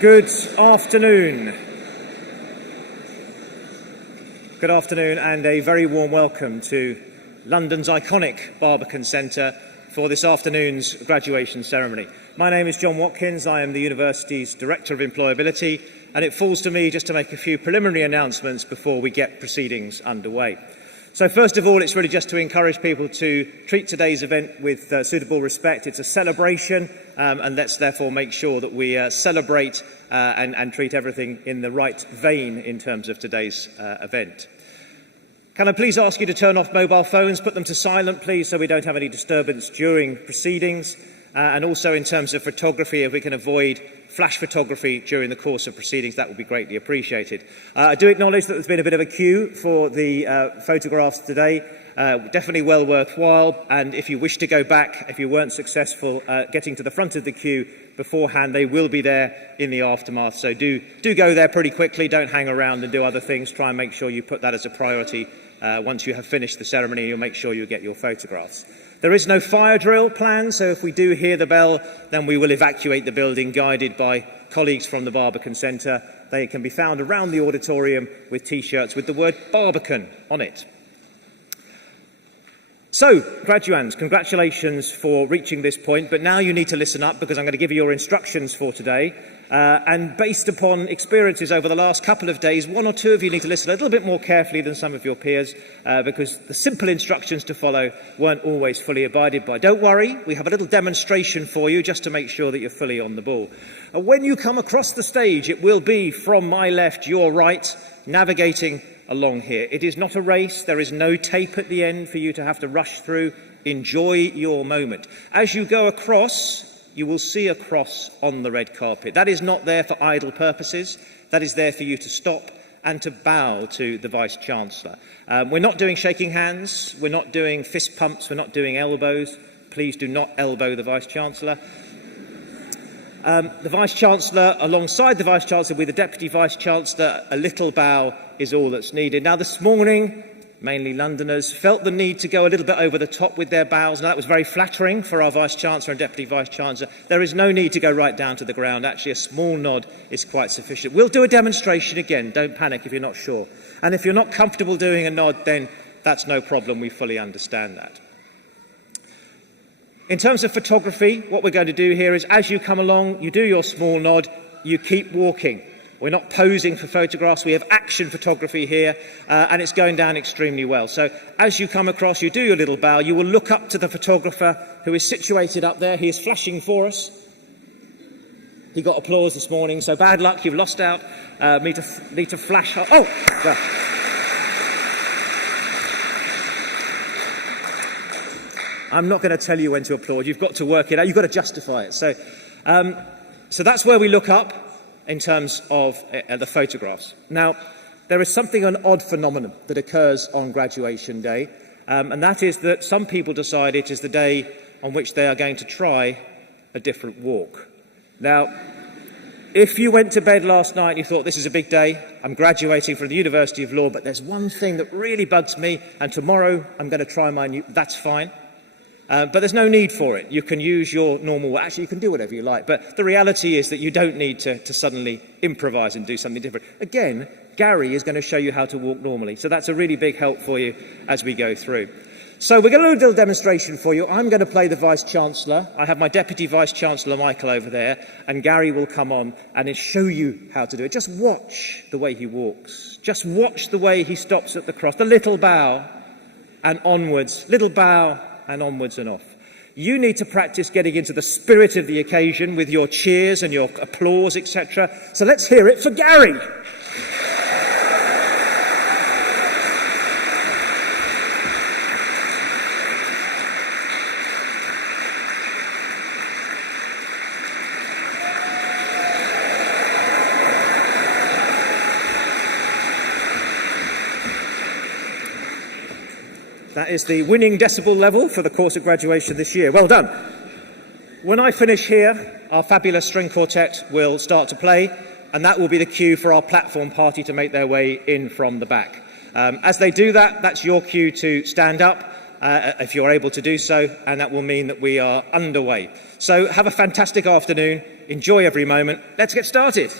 Good afternoon. Good afternoon and a very warm welcome to London's iconic Barbican Centre for this afternoon's graduation ceremony. My name is John Watkins. I am the university's Director of Employability, and it falls to me just to make a few preliminary announcements before we get proceedings underway. So first of all, it's really just to encourage people to treat today's event with suitable respect. It's a celebration, and let's therefore make sure that we celebrate and treat everything in the right vein in terms of today's event. Can I please ask you to turn off mobile phones, put them to silent, please, so we don't have any disturbance during proceedings. And also in terms of photography, if we can avoid flash photography during the course of proceedings, that would be greatly appreciated. I do acknowledge that there's been a bit of a queue for the photographs today. Definitely well worthwhile, and if you wish to go back, if you weren't successful getting to the front of the queue beforehand, they will be there in the aftermath. So do go there pretty quickly, don't hang around and do other things. Try and make sure you put that as a priority. Once you have finished the ceremony, you'll make sure you get your photographs. There is no fire drill planned, so if we do hear the bell, then we will evacuate the building, guided by colleagues from the Barbican Centre. They can be found around the auditorium with T-shirts with the word Barbican on it. So, graduands, congratulations for reaching this point, but now you need to listen up because I'm going to give you your instructions for today. And based upon experiences over the last couple of days, one or two of you need to listen a little bit more carefully than some of your peers because the simple instructions to follow weren't always fully abided by. Don't worry, we have a little demonstration for you just to make sure that you're fully on the ball. When you come across the stage, it will be from my left, your right, navigating along here. It is not a race. There is no tape at the end for you to have to rush through. Enjoy your moment. As you go across, you will see a cross on the red carpet. That is not there for idle purposes. That is there for you to stop and to bow to the Vice-Chancellor. We're not doing shaking hands. We're not doing fist pumps. We're not doing elbows. Please do not elbow the Vice-Chancellor. The Vice-Chancellor, alongside the Vice-Chancellor with the Deputy Vice-Chancellor, a little bow is all that's needed. Now, this morning, mainly Londoners, felt the need to go a little bit over the top with their bows. Now, that was very flattering for our Vice-Chancellor and Deputy Vice-Chancellor. There is no need to go right down to the ground. Actually, a small nod is quite sufficient. We'll do a demonstration again. Don't panic if you're not sure. And if you're not comfortable doing a nod, then that's no problem. We fully understand that. In terms of photography, what we're going to do here is, as you come along, you do your small nod, you keep walking. We're not posing for photographs. We have action photography here, and it's going down extremely well. So as you come across, you do your little bow. You will look up to the photographer who is situated up there. He is flashing for us. He got applause this morning, so bad luck. You've lost out. Need to flash. Oh! Yeah. I'm not going to tell you when to applaud. You've got to work it out. You've got to justify it. So that's where we look up in terms of the photographs. Now, there is an odd phenomenon that occurs on graduation day, and that is that some people decide it is the day on which they are going to try a different walk. Now, if you went to bed last night and you thought, this is a big day, I'm graduating from the University of Law, but there's one thing that really bugs me, and tomorrow I'm going to try my new, that's fine. But there's no need for it. You can use your normal... Actually, you can do whatever you like. But the reality is that you don't need to suddenly improvise and do something different. Again, Gary is going to show you how to walk normally. So that's a really big help for you as we go through. So we're going to do a little demonstration for you. I'm going to play the Vice-Chancellor. I have my Deputy Vice-Chancellor, Michael, over there. And Gary will come on and show you how to do it. Just watch the way he walks. Just watch the way he stops at the cross. The little bow and onwards. Little bow and onwards and off. You need to practice getting into the spirit of the occasion with your cheers and your applause, etc. So let's hear it for Gary. That is the winning decibel level for the course of graduation this year. Well done. When I finish here, our fabulous string quartet will start to play, and that will be the cue for our platform party to make their way in from the back. As they do that, that's your cue to stand up, if you're able to do so, and that will mean that we are underway. So have a fantastic afternoon. enjoy every moment. Let's get started.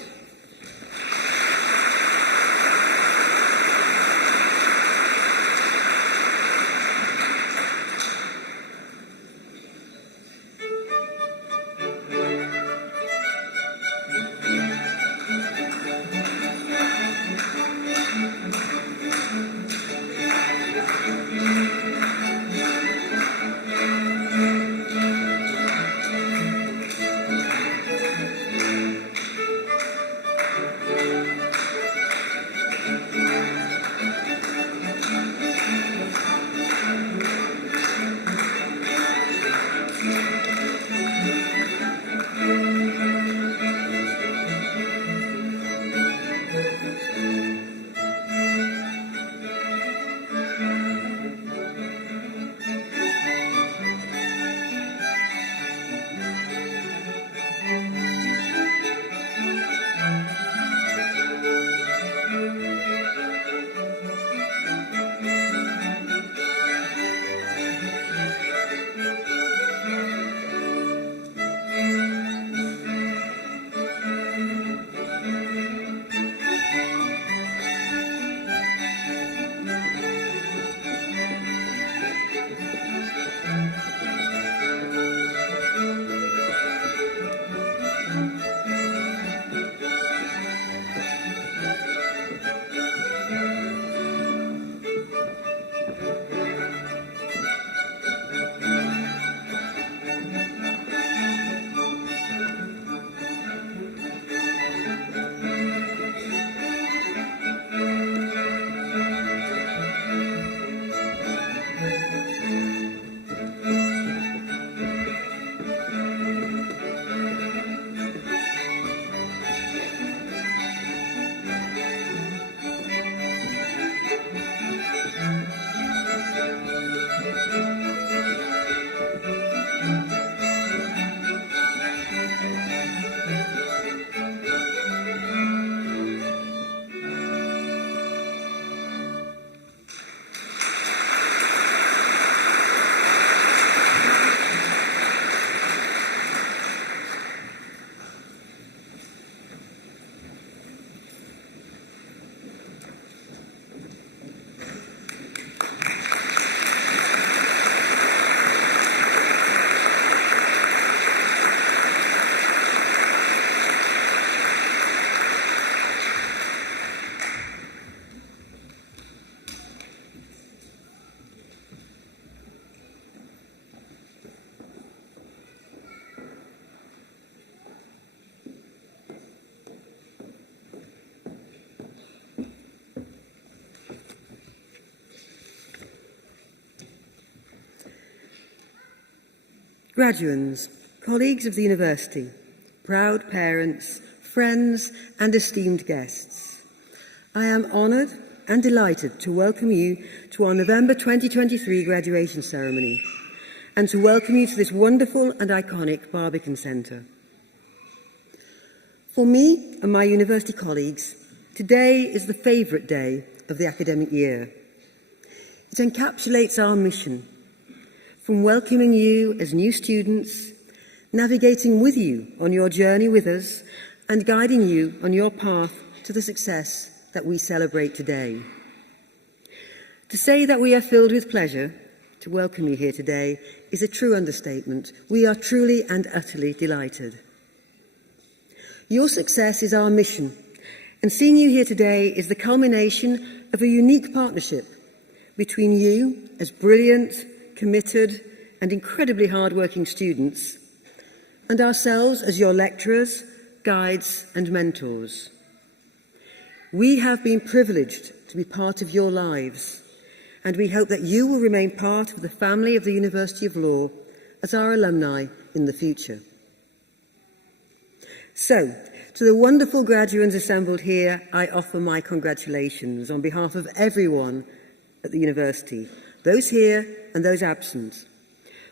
Graduands, colleagues of the University, proud parents, friends and esteemed guests, I am honoured and delighted to welcome you to our November 2023 graduation ceremony and to welcome you to this wonderful and iconic Barbican Centre. For me and my university colleagues, today is the favourite day of the academic year. It encapsulates our mission, from welcoming you as new students, navigating with you on your journey with us, and guiding you on your path to the success that we celebrate today. To say that we are filled with pleasure to welcome you here today is a true understatement. We are truly and utterly delighted. Your success is our mission, and seeing you here today is the culmination of a unique partnership between you as brilliant, committed and incredibly hard-working students, and ourselves as your lecturers, guides and mentors. We have been privileged to be part of your lives, and we hope that you will remain part of the family of the University of Law as our alumni in the future. So, to the wonderful graduates assembled here, I offer my congratulations on behalf of everyone at the University, those here and those absent,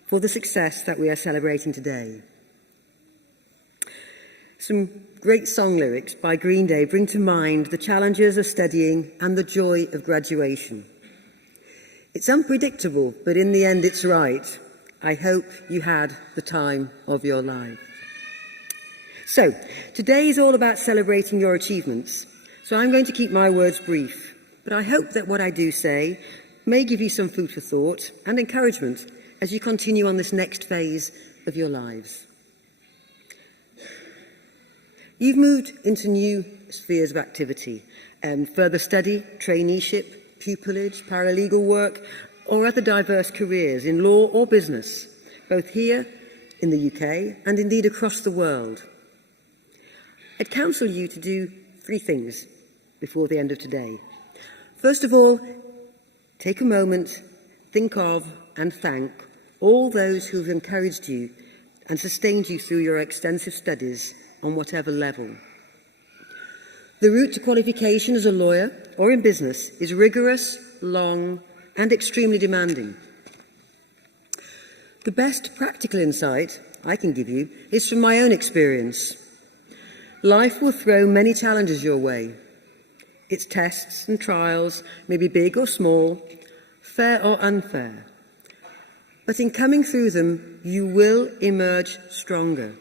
for the success that we are celebrating today. Some great song lyrics by Green Day bring to mind the challenges of studying and the joy of graduation. It's unpredictable, but in the end it's right. I hope you had the time of your life. So, today is all about celebrating your achievements, so I'm going to keep my words brief, but I hope that what I do say may give you some food for thought and encouragement as you continue on this next phase of your lives. You've moved into new spheres of activity, further study, traineeship, pupillage, paralegal work, or other diverse careers in law or business, both here in the UK and indeed across the world. I'd counsel you to do 3 things before the end of today. First of all, take a moment, think of and thank all those who have encouraged you and sustained you through your extensive studies on whatever level. The route to qualification as a lawyer or in business is rigorous, long, and extremely demanding. The best practical insight I can give you is from my own experience. Life will throw many challenges your way. Its tests and trials may be big or small, fair or unfair. But in coming through them, you will emerge stronger.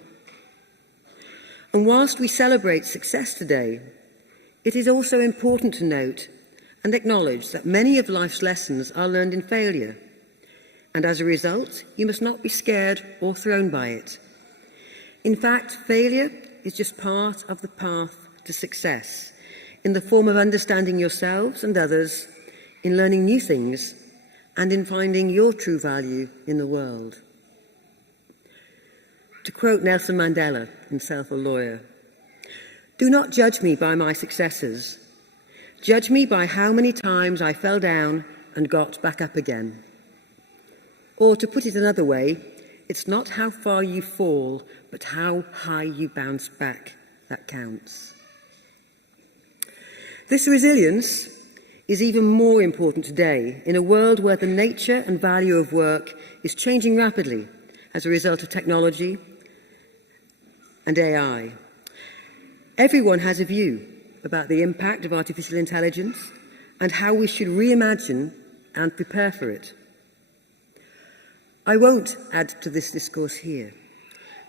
And whilst we celebrate success today, it is also important to note and acknowledge that many of life's lessons are learned in failure. And as a result, you must not be scared or thrown by it. In fact, failure is just part of the path to success, in the form of understanding yourselves and others, in learning new things, and in finding your true value in the world. To quote Nelson Mandela, himself a lawyer, "Do not judge me by my successes. Judge me by how many times I fell down and got back up again." Or to put it another way, it's not how far you fall, but how high you bounce back that counts. This resilience is even more important today in a world where the nature and value of work is changing rapidly as a result of technology and AI. Everyone has a view about the impact of artificial intelligence and how we should reimagine and prepare for it. I won't add to this discourse here,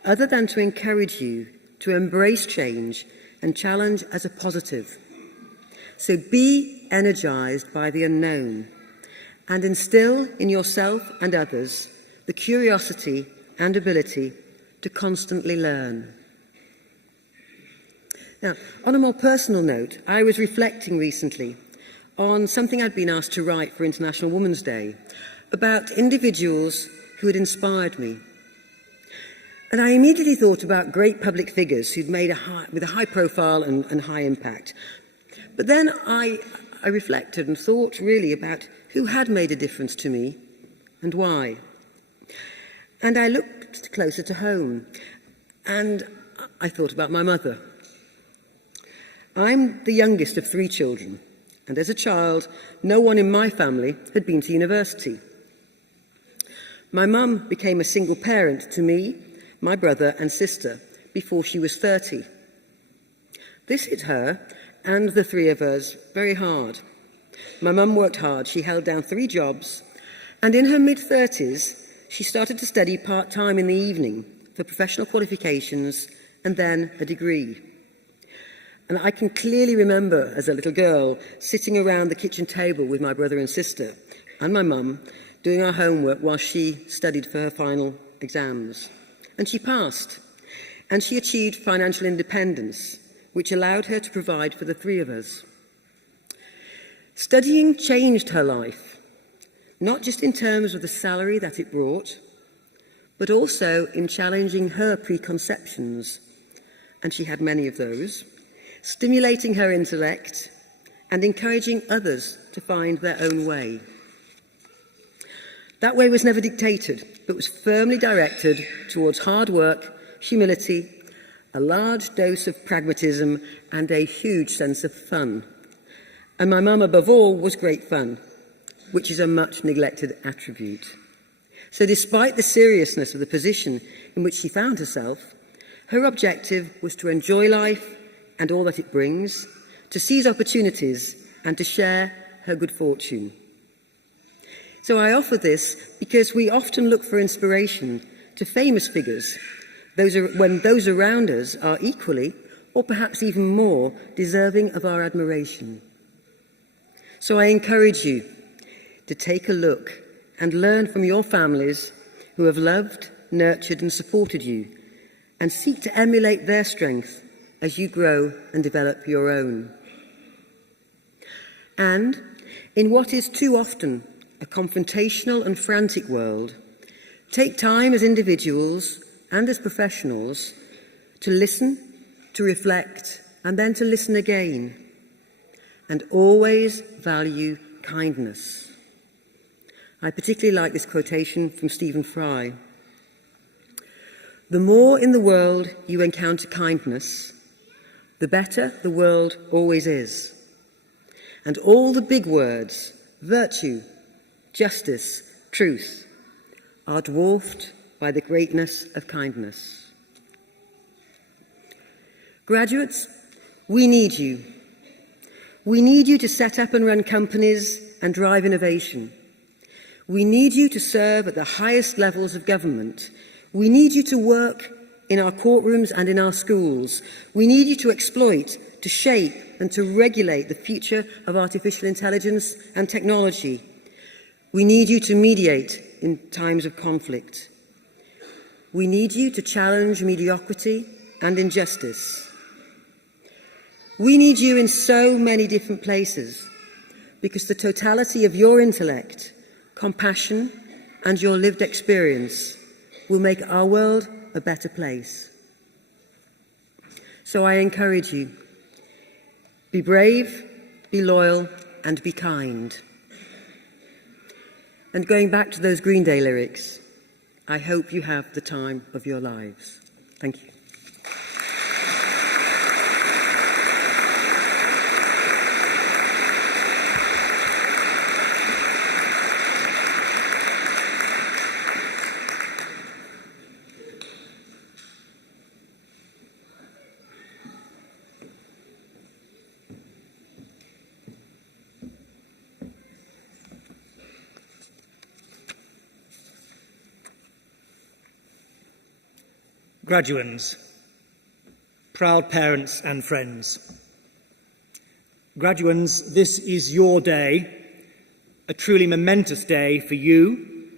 other than to encourage you to embrace change and challenge as a positive. So be energized by the unknown and instill in yourself and others the curiosity and ability to constantly learn. Now, on a more personal note, I was reflecting recently on something I'd been asked to write for International Women's Day about individuals who had inspired me. And I immediately thought about great public figures who'd made with a high profile and high impact. But then I reflected and thought really about who had made a difference to me and why. And I looked closer to home and I thought about my mother. I'm the youngest of 3 children, and as a child, no one in my family had been to university. My mum became a single parent to me, my brother and sister before she was 30. This hit her and the 3 of us very hard. My mum worked hard. She held down 3 jobs, and in her mid-30s, she started to study part-time in the evening for professional qualifications and then a degree. And I can clearly remember, as a little girl, sitting around the kitchen table with my brother and sister and my mum, doing our homework while she studied for her final exams. And she passed, and she achieved financial independence, which allowed her to provide for the 3 of us. Studying changed her life, not just in terms of the salary that it brought, but also in challenging her preconceptions, and she had many of those, stimulating her intellect and encouraging others to find their own way. That way was never dictated, but was firmly directed towards hard work, humility, a large dose of pragmatism, and a huge sense of fun. And my mum, above all, was great fun, which is a much neglected attribute. So despite the seriousness of the position in which she found herself, her objective was to enjoy life and all that it brings, to seize opportunities, and to share her good fortune. So I offer this because we often look for inspiration to famous figures, when those around us are equally, or perhaps even more, deserving of our admiration. So I encourage you to take a look and learn from your families who have loved, nurtured and supported you, and seek to emulate their strength as you grow and develop your own. And in what is too often a confrontational and frantic world, take time as individuals and as professionals to listen, to reflect, and then to listen again. And always value kindness. I particularly like this quotation from Stephen Fry. The more in the world you encounter kindness, the better the world always is. And all the big words, virtue, justice, truth, are dwarfed by the greatness of kindness. Graduates, we need you. We need you to set up and run companies and drive innovation. We need you to serve at the highest levels of government. We need you to work in our courtrooms and in our schools. We need you to exploit, to shape and to regulate the future of artificial intelligence and technology. We need you to mediate in times of conflict. We need you to challenge mediocrity and injustice. We need you in so many different places because the totality of your intellect, compassion, and your lived experience will make our world a better place. So I encourage you, be brave, be loyal, and be kind. And going back to those Green Day lyrics, I hope you have the time of your lives. Thank you. Graduands, proud parents and friends. Graduands, this is your day, a truly momentous day for you,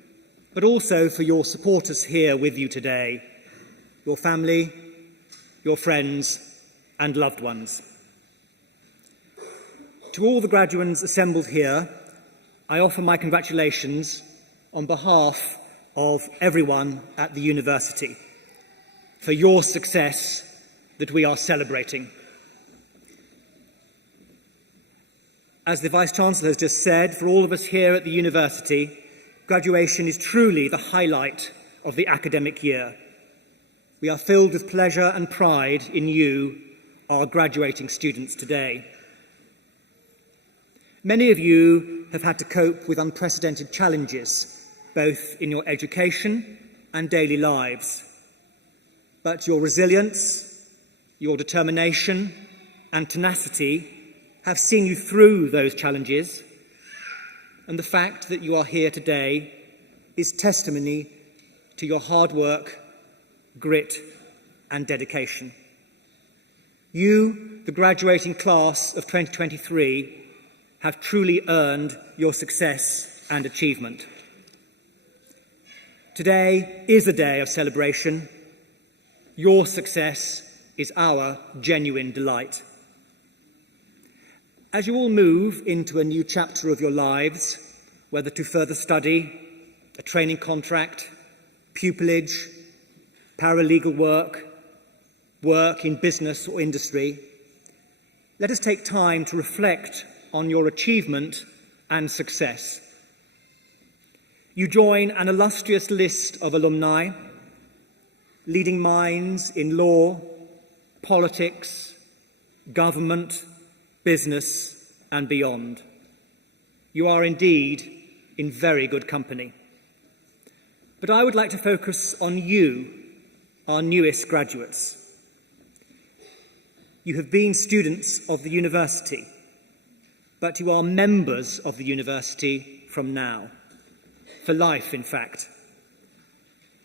but also for your supporters here with you today, your family, your friends and loved ones. To all the graduands assembled here, I offer my congratulations on behalf of everyone at the university for your success that we are celebrating. As the Vice-Chancellor has just said, for all of us here at the university, graduation is truly the highlight of the academic year. We are filled with pleasure and pride in you, our graduating students today. Many of you have had to cope with unprecedented challenges, both in your education and daily lives. But your resilience, your determination and tenacity have seen you through those challenges, and the fact that you are here today is testimony to your hard work, grit and dedication. You, the graduating class of 2023, have truly earned your success and achievement. Today is a day of celebration. Your success is our genuine delight. As you all move into a new chapter of your lives, whether to further study, a training contract, pupillage, paralegal work, work in business or industry, let us take time to reflect on your achievement and success. You join an illustrious list of alumni, leading minds in law, politics, government, business, and beyond. You are indeed in very good company. But I would like to focus on you, our newest graduates. You have been students of the university, but you are members of the university from now, for life, in fact.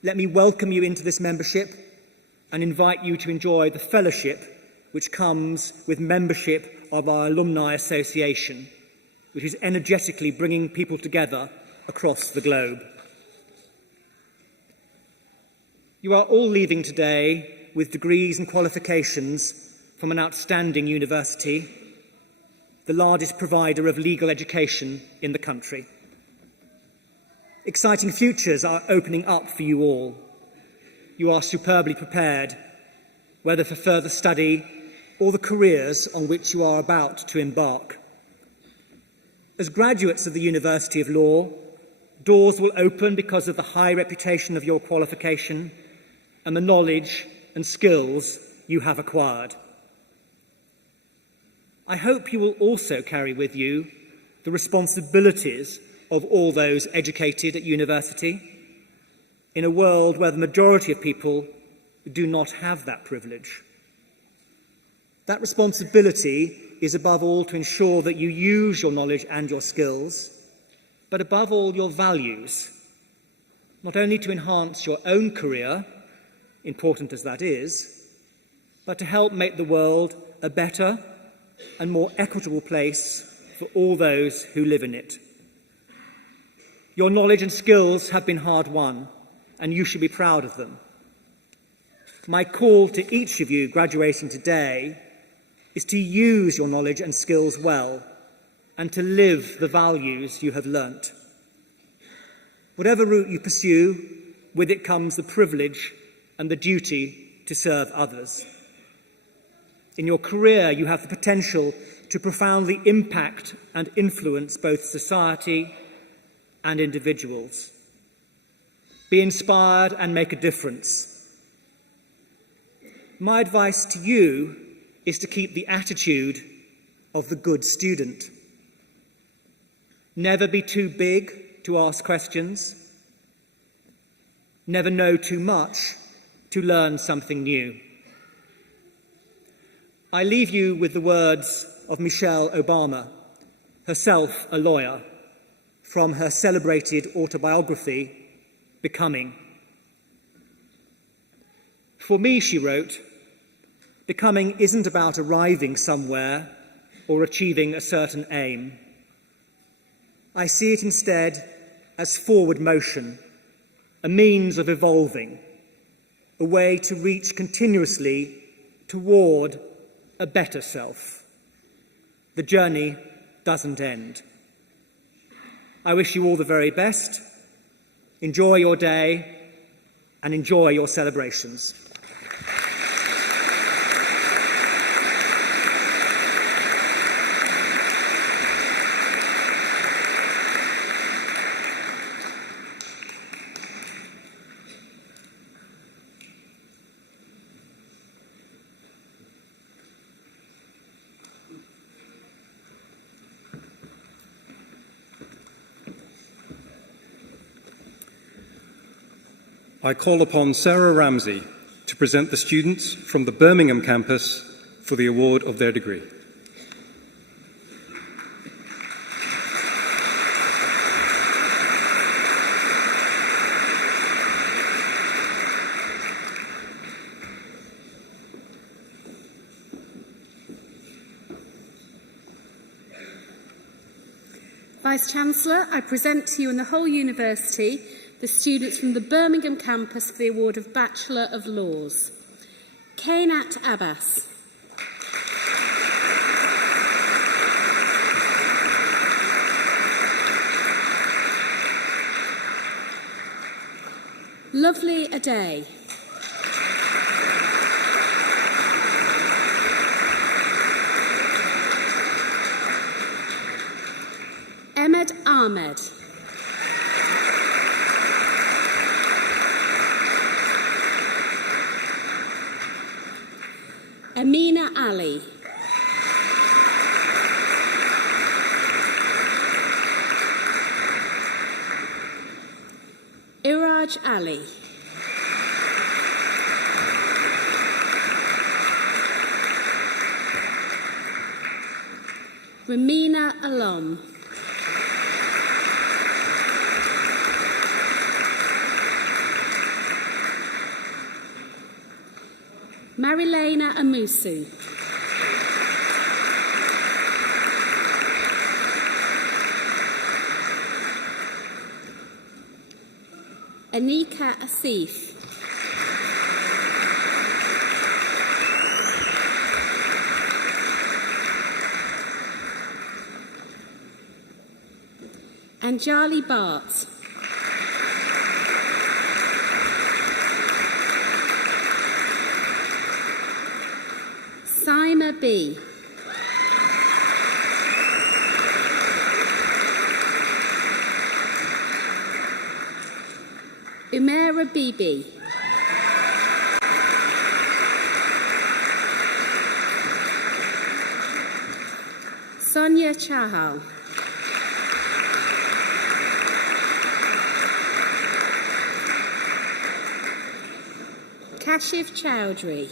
Let me welcome you into this membership and invite you to enjoy the fellowship which comes with membership of our Alumni Association, which is energetically bringing people together across the globe. You are all leaving today with degrees and qualifications from an outstanding university, the largest provider of legal education in the country. Exciting futures are opening up for you all. You are superbly prepared, whether for further study or the careers on which you are about to embark. As graduates of the University of Law, doors will open because of the high reputation of your qualification and the knowledge and skills you have acquired. I hope you will also carry with you the responsibilities of all those educated at university in a world where the majority of people do not have that privilege. That responsibility is above all to ensure that you use your knowledge and your skills, but above all your values, not only to enhance your own career, important as that is, but to help make the world a better and more equitable place for all those who live in it. Your knowledge and skills have been hard won, and you should be proud of them. My call to each of you graduating today is to use your knowledge and skills well and to live the values you have learnt. Whatever route you pursue, with it comes the privilege and the duty to serve others. In your career, you have the potential to profoundly impact and influence both society and individuals. Be inspired and make a difference. My advice to you is to keep the attitude of the good student. Never be too big to ask questions. Never know too much to learn something new. I leave you with the words of Michelle Obama, herself a lawyer, from her celebrated autobiography, Becoming. For me, she wrote, becoming isn't about arriving somewhere or achieving a certain aim. I see it instead as forward motion, a means of evolving, a way to reach continuously toward a better self. The journey doesn't end. I wish you all the very best. Enjoy your day and enjoy your celebrations. I call upon Sarah Ramsey to present the students from the Birmingham campus for the award of their degree. Vice-Chancellor, I present to you and the whole university the students from the Birmingham campus for the award of Bachelor of Laws. Kainat Abbas. Lovely Aday. Ahmed Ahmed. Amina Ali. Iraj Ali. Ramina Alam. Marilena Amusu. Anika Asif. Anjali Bart. Saima B. Umera Bibi. Sonia Chahal. Kashif Chowdhury.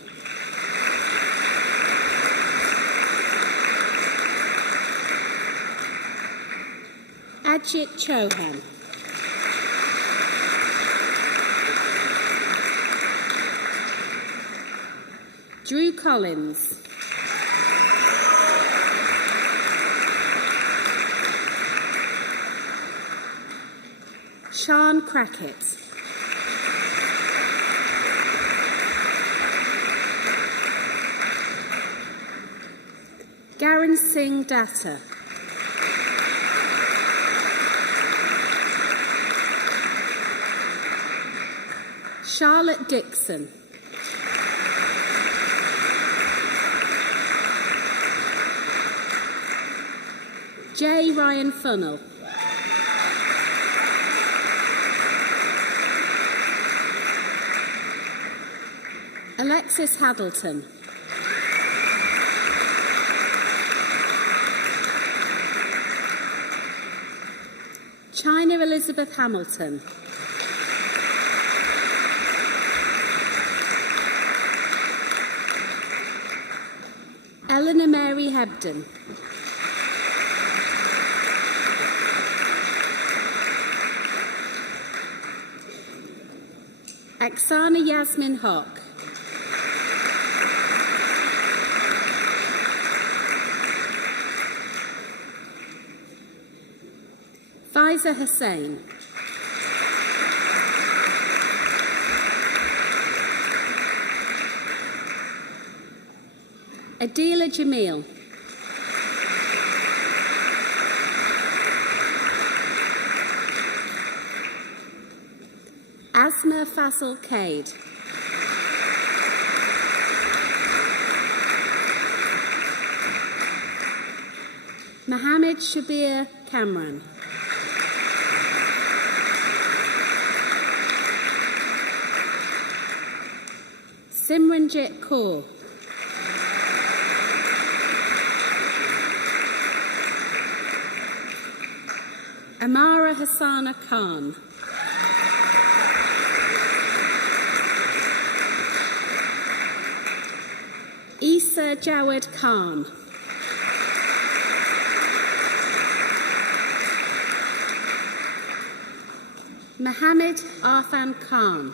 Ajit Chauhan. Drew Collins. Sean Crackett. Garan Singh Datta. Charlotte Dixon. J. Ryan Funnell. Alexis Haddleton. China Elizabeth Hamilton. Eleanor Mary Hebden. Aksana Yasmin Hock. Faiza Hussain. Adila Jamil. Asma Faisal Cade. Mohammed Shabir Kamran. Simranjit Kaur. Amara Hassana Khan. Isa Jawed Khan. Mohammed Arfan Khan.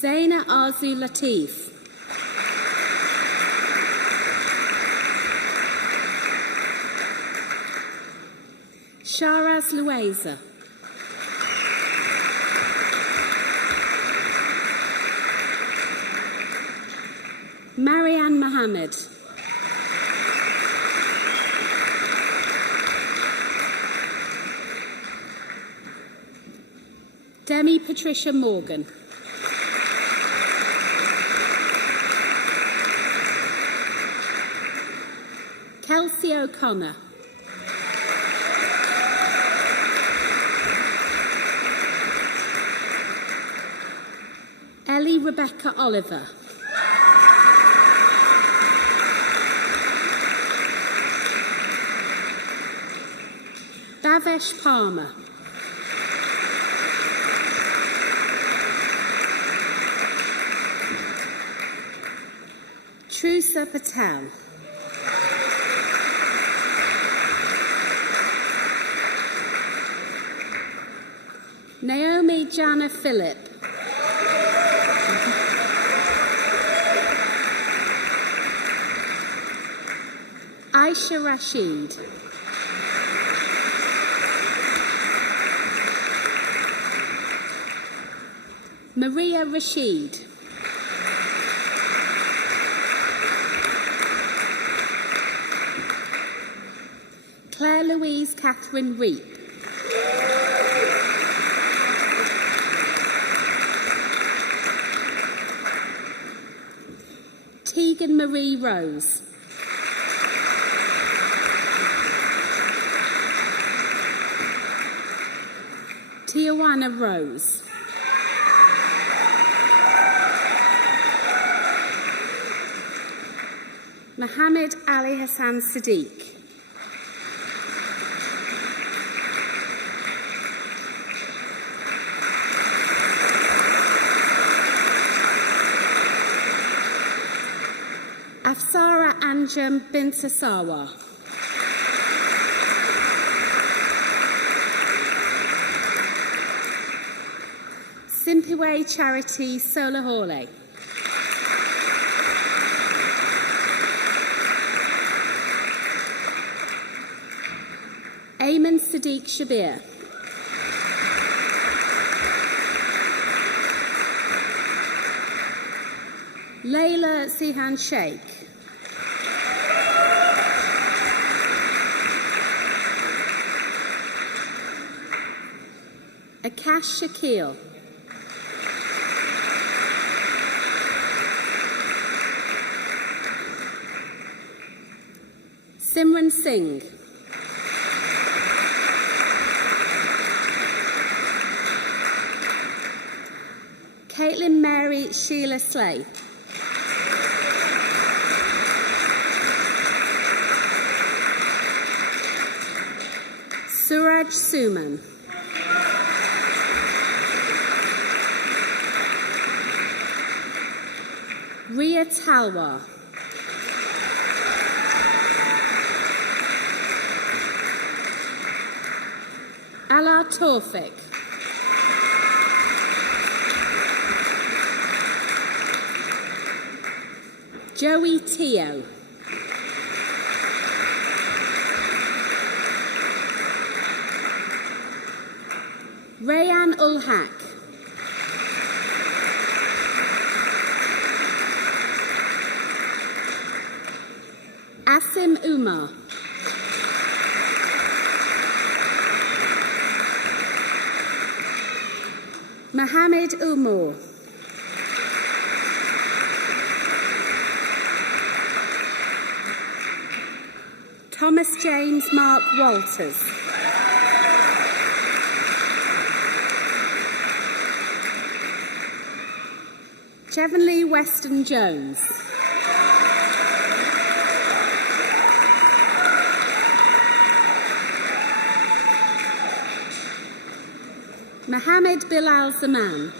Zaina Arzu Latif. Sharaz Lueza. Marianne Mohammed. Demi Patricia Morgan. Kelsey O'Connor. Ellie Rebecca Oliver. Bavesh Palmer. Trusa Patel. Naomi Jana Phillip. Aisha Rashid. Maria Rashid. Claire Louise Catherine Reap. Tegan Marie Rose. Tijuana Rose. Mohammed Ali Hassan Siddiq. Afsara Anjum Bintasawa. Simpiwe Charity Solahole. Ayman Sadiq Shabir. Layla Sihan Sheikh. Akash Shakil. Simran Singh. Caitlin Mary Sheila Slay. Suraj Suman. Ria Talwar. Ala Tawfiq. Joey Teo. Rayan Ul Haq. Asim Umar. Mohammed Umar. Thomas James Mark Walters. Chevenly Weston Jones. Mohammed Bilal Zaman.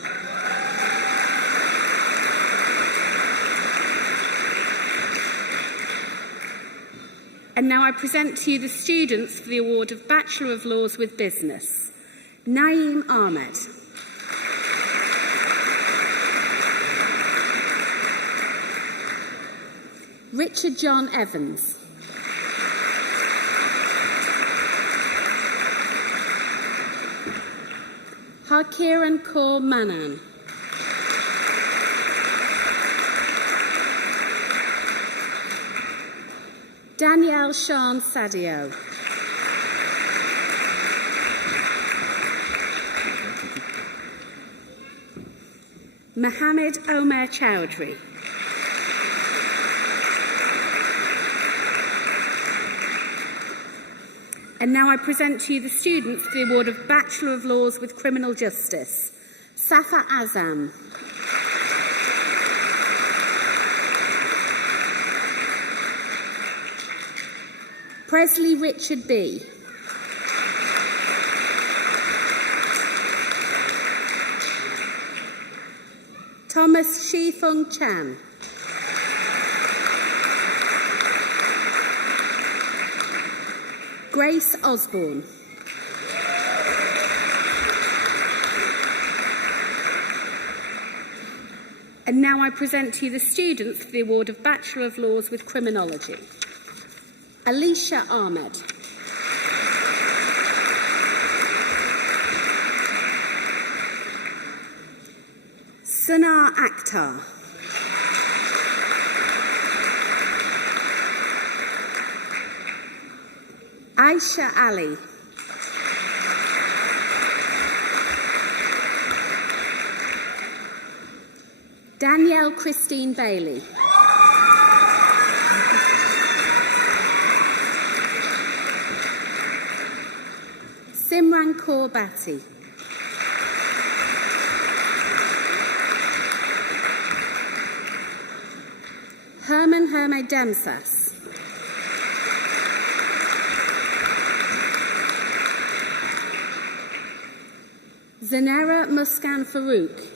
And now I present to you the students for the award of Bachelor of Laws with Business. Naeem Ahmed. Richard John Evans. Harkiran Kaur Manan. Danielle Shan Sadio. Mohammed Omer Chowdhury. And now I present to you the students for the award of Bachelor of Laws with Criminal Justice. Safa Azam. Presley Richard B. Thomas Shifeng Chan. Grace Osborne. And now I present to you the students for the award of Bachelor of Laws with Criminology. Alicia Ahmed. Sunar Akhtar. Aisha Ali. Danielle Christine Bailey. Simran Kaur Bhatti. Herman Herme Demsas. Zanera Muskan Farouk.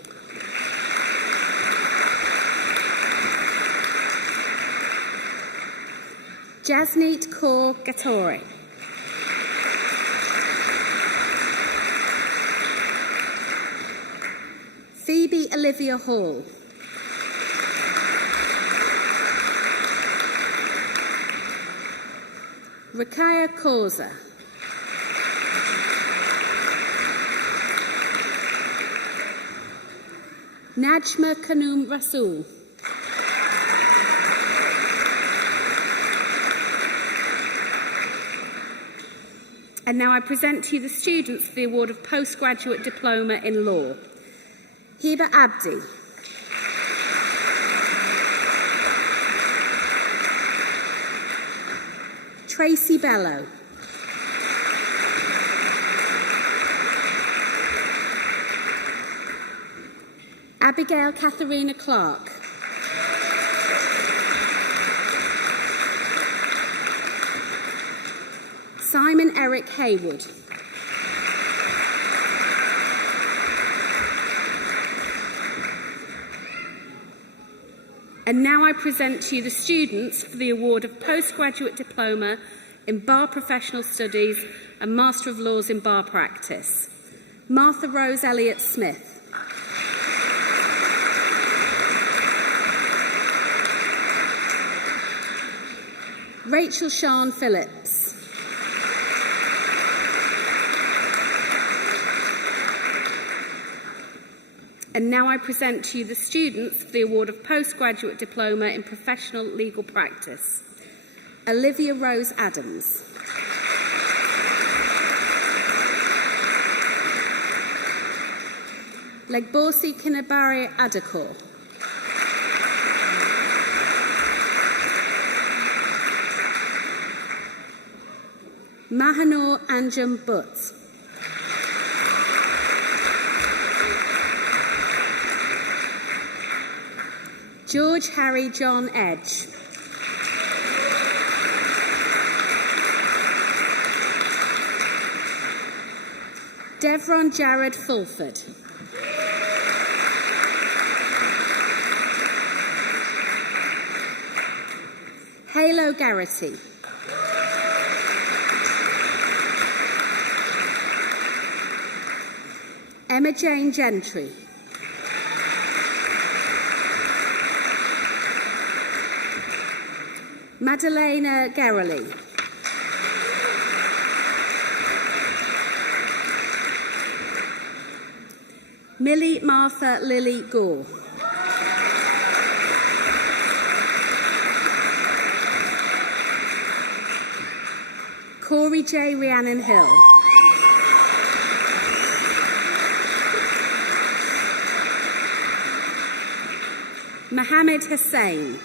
Jasneet Kaur Gatore. Phoebe Olivia Hall. Rakaya Kauza. Najma Khanum Rasool. And now I present to you the students for the award of Postgraduate Diploma in Law. Hiba Abdi. Tracy Bellow. Abigail Katharina Clark. Simon Eric Haywood. And now I present to you the students for the award of Postgraduate Diploma in Bar Professional Studies and Master of Laws in Bar Practice. Martha Rose Elliott Smith. Rachel Sian Phillips. And now I present to you the students for the award of Postgraduate Diploma in Professional Legal Practice. Olivia Rose Adams. Legborsi Kinabari Adakor. Mahanor Anjum Butts. George Harry John Edge. Devron Jared Fulford. Halo Garrity. Emma Jane Gentry. Madalena Gerrally. Millie Martha Lily Gore. Corey J. Rhiannon Hill. Mohammed Hussain.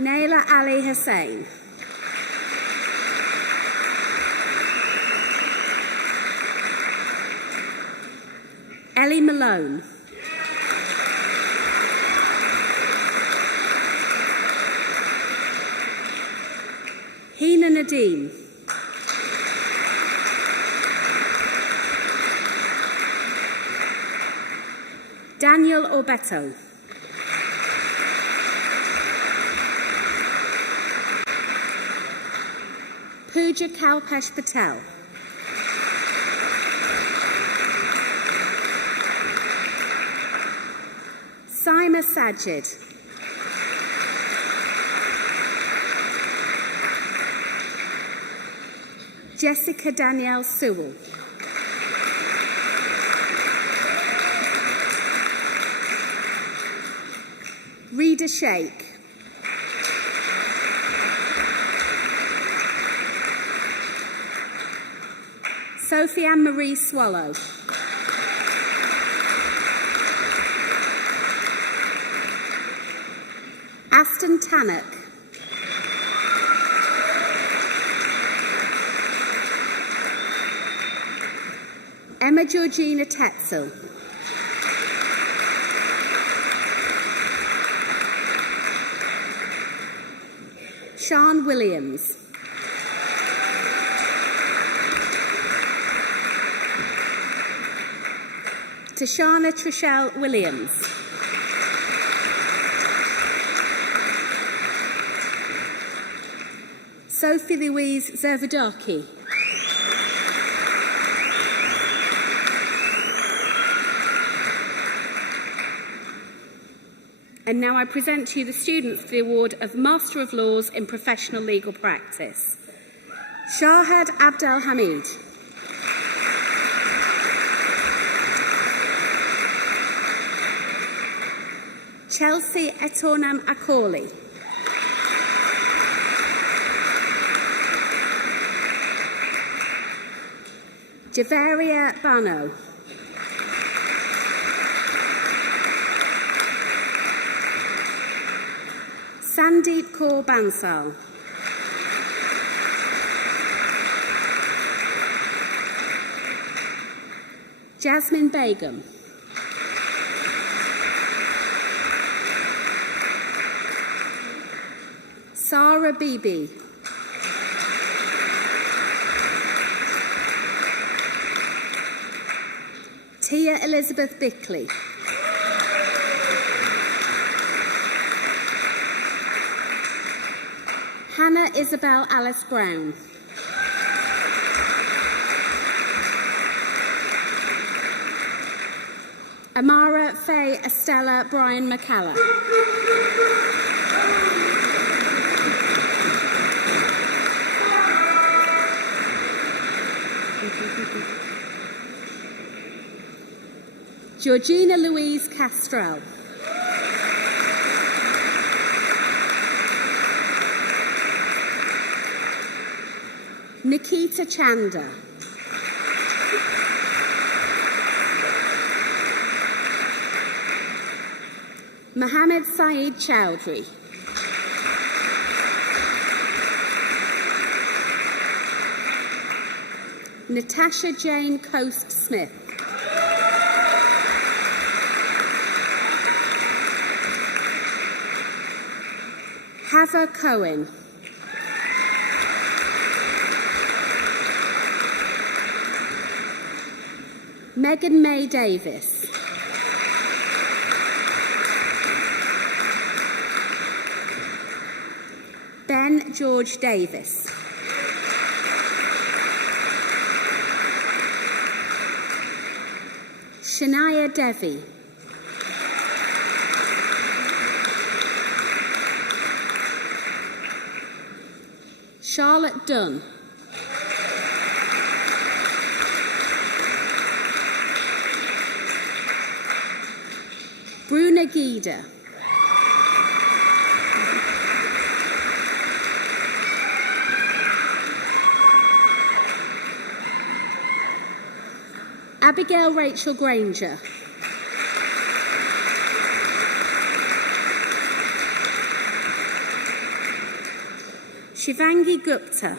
Naila Ali Hussain. Ellie Malone. Hina Nadeem. Daniel Orbeto. Pooja Kalpesh Patel. Hannah Sajid. Jessica Danielle Sewell. Rita Sheikh. Sophie Anne-Marie Swallow. Aston Tannock. Emma Georgina Tetzel. Sean Williams. Tashana Trishelle Williams. Sophie Louise Zervodaki. And now I present to you the students for the award of Master of Laws in Professional Legal Practice. Shahad Abdel Hamid. Chelsea Etornam Akoli. Javaria Bano. Sandeep Kaur Bansal. Jasmine Begum. Sarah Bibi. Tia Elizabeth Bickley. Hannah Isabel Alice Brown. Amara Faye Estella Brian McCalla. Georgina Louise Castrell. Nikita Chanda. Mohammed Saeed Chowdhury. Natasha Jane Coast Smith. Heather Cohen. Megan May Davis. Ben George Davis. Shania Devi. Charlotte Dunn. Bruna Gida. Abigail Rachel Granger. Shivangi Gupta.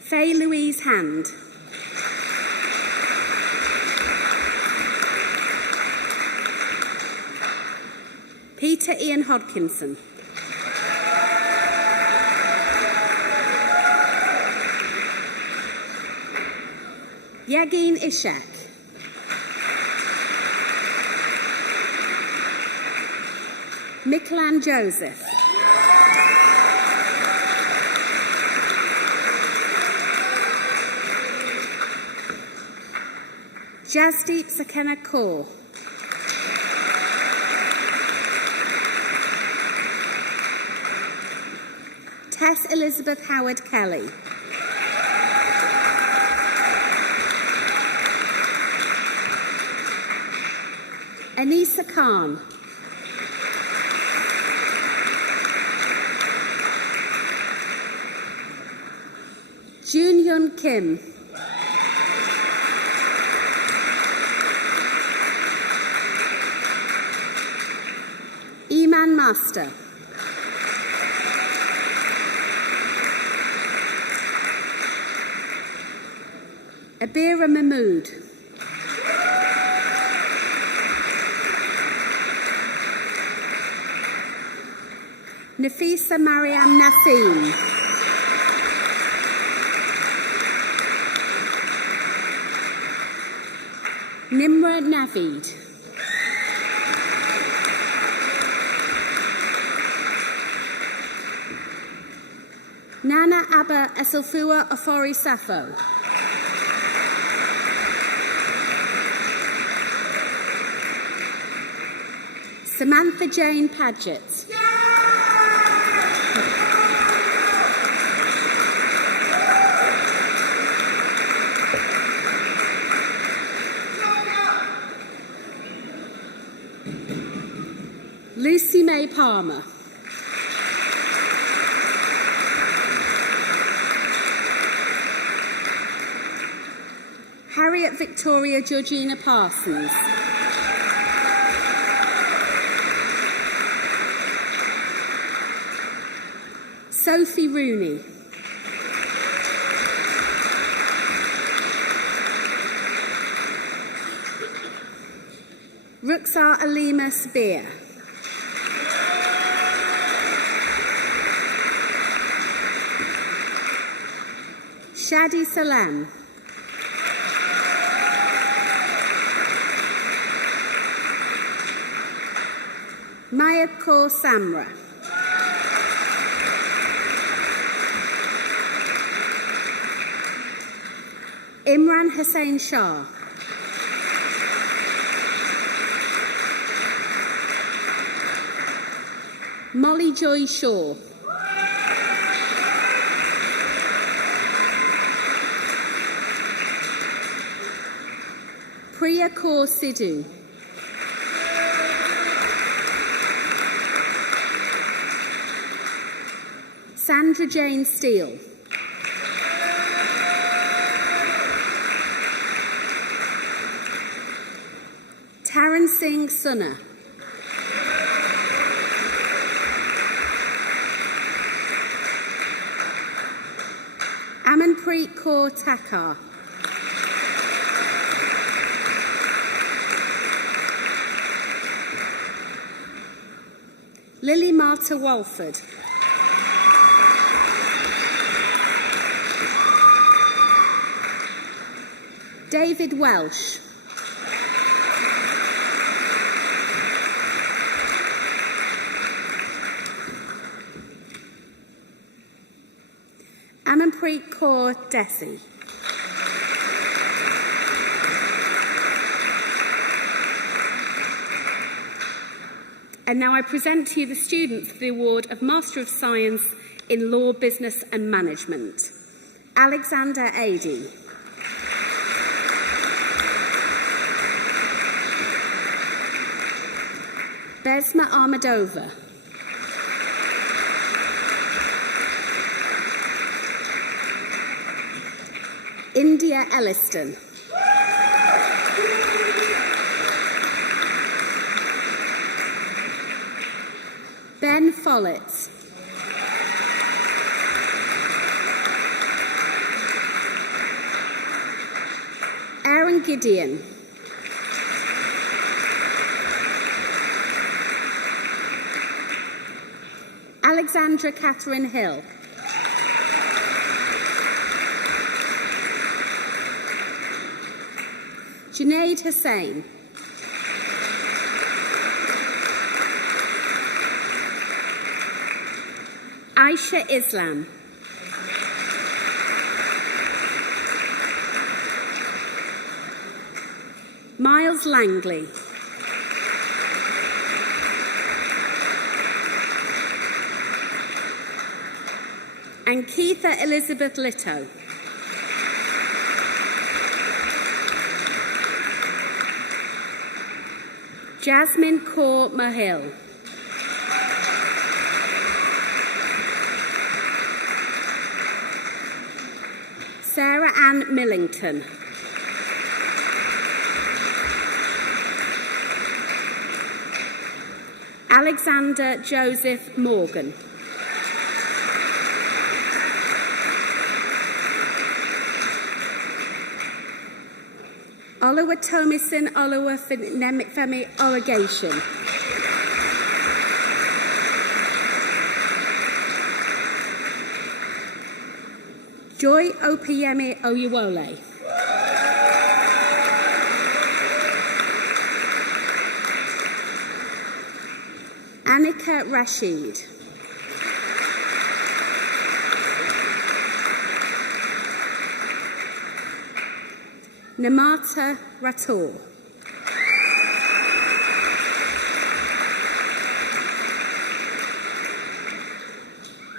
Faye Louise Hand. Peter Ian Hodkinson. Yagin Ishak. Miklan Joseph. Jasdeep Sakena Kaur. Tess Elizabeth Howard Kelly. Anisa Khan. Jun Hyun Kim. Iman Master. Abira Mahmood. Nafisa Mariam Naseem. Nimra Naveed. Nana Abba Eselfua Ofori Safo. Samantha Jane Paget. Lucy May Palmer. Harriet Victoria Georgina Parsons. Sophie Rooney. Ruxar Alima Sabir. Shadi Salam. Maya Kaur Samra. Imran Hussain Shah. Molly Joy Shaw. Priya Kaur Sidhu. Sandra Jane Steele. Taran Singh Sunna. Amanpreet Kaur Thakkar. Lily Marta Walford. David Welsh. Amanpreet Kaur Desi. And now I present to you the students for the award of Master of Science in Law, Business and Management. Alexander Ady. Besma Ahmedova. India Elliston. Ben Follett. Aaron Gideon. Alexandra Catherine Hill. Junaid Hussain. Aisha Islam. Miles Langley. And Keitha Elizabeth Litto. Jasmine Kaur Mahil. Sarah Ann Millington. Alexander Joseph Morgan. Oluwatomisin Oluwafemi Origation. Joy Opiyemi Oyewole. Annika Rashid. Namata Rator.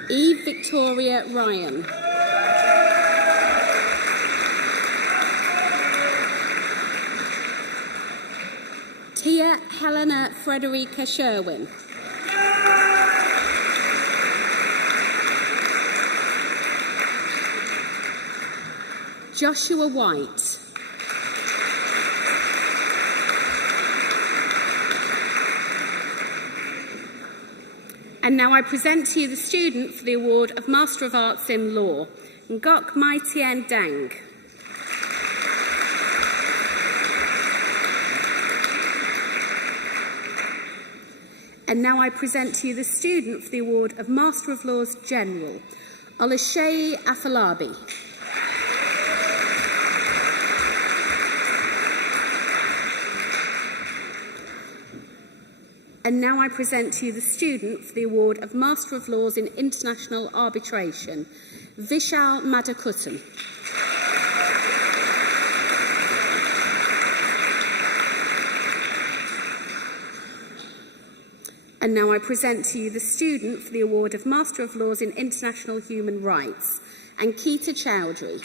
Eve Victoria Ryan. Tia Helena Frederica Sherwin. Joshua White. And now I present to you the student for the award of Master of Arts in Law, Ngok Mai Tien Dang. And now I present to you the student for the award of Master of Laws General, Oluseyi Afolabi. And now I present to you the student for the award of Master of Laws in International Arbitration, Vishal Madhukuttan. And now I present to you the student for the award of Master of Laws in International Human Rights, Ankita Chowdhury.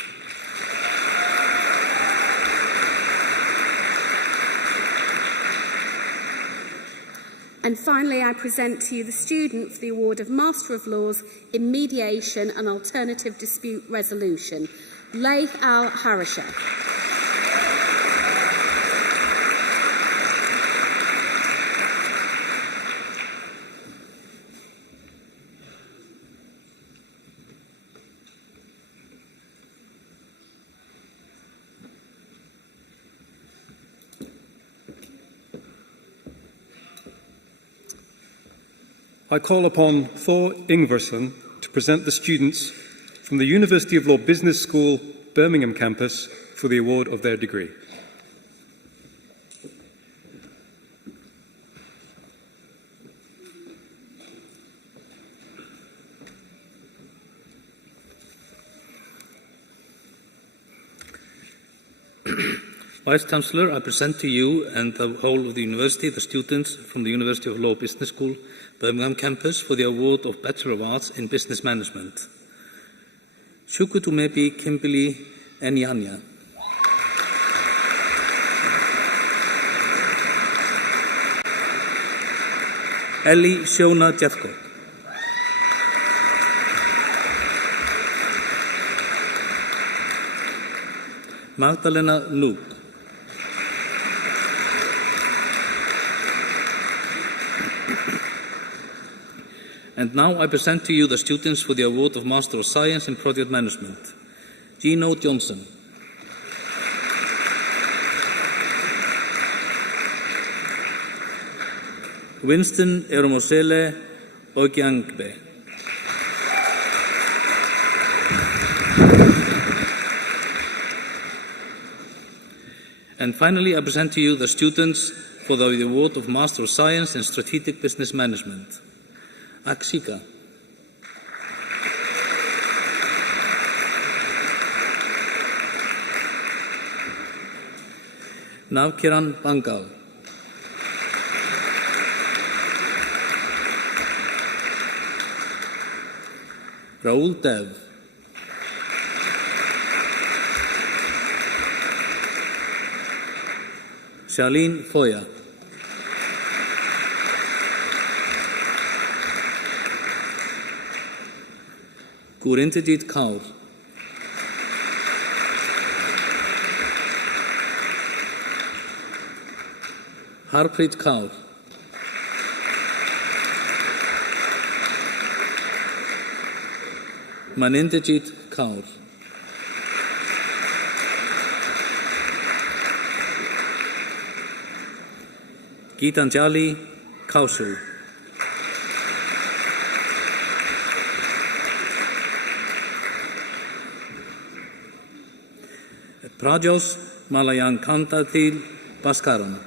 And finally, I present to you the student for the award of Master of Laws in Mediation and Alternative Dispute Resolution, Laith Al-Harasha. I call upon Thor Ingvarsson to present the students from the University of Law Business School, Birmingham campus for the award of their degree. Vice-Chancellor, I present to you and the whole of the university, the students from the University of Law Business School, Birmingham campus for the award of Bachelor of Arts in Business Management. Shukutumepi Kimberly Enyanya. Ellie Shona Jeffcock. Magdalena Luke. And now I present to you the students for the award of Master of Science in Project Management. Gino Johnson. Winston Eromosele Ogyangbe. And finally, I present to you the students for the award of Master of Science in Strategic Business Management. Aksika. Navkiran Bangal, Raul Dev, Charlene Foya, Gurinderjit Kaur, Harpreet Kaur, Maninderjit Kaur, Geetanjali Kaushal, Prajos Malayankantathil Bhaskaran,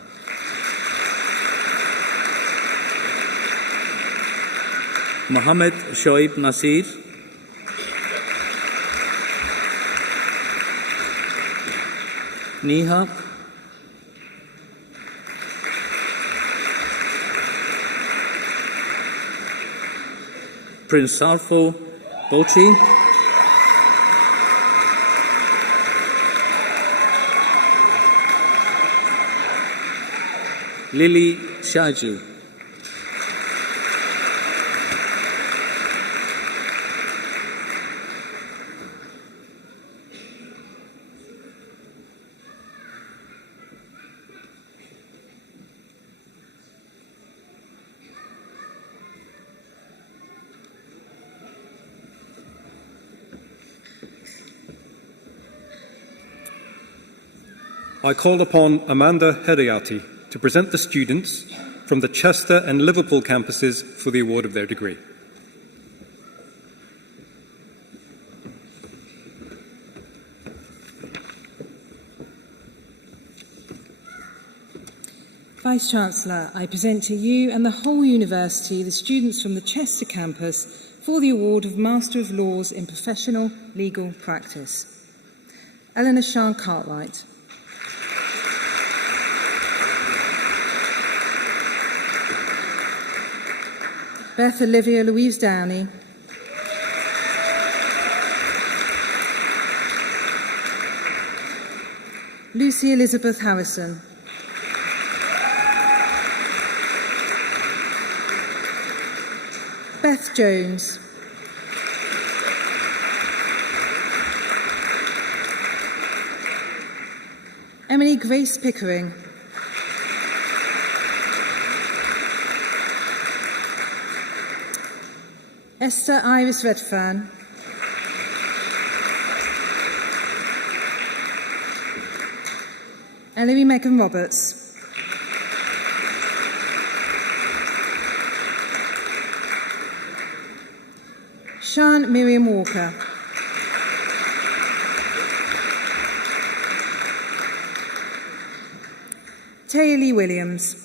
Mohammed Shoaib Nasir, Neha, Prince Sarfo Bochi, Lily Shaju, I call upon Amanda Hedayati to present the students from the Chester and Liverpool campuses for the award of their degree. Vice-Chancellor, I present to you and the whole University the students from the Chester campus for the award of Master of Laws in Professional Legal Practice. Eleanor Sian Cartwright, Beth Olivia Louise Downey, Lucy Elizabeth Harrison, Beth Jones, Emily Grace Pickering, Esther Iris Redfern, Ellery Megan Roberts, Sian Miriam Walker, Taya Lee Williams,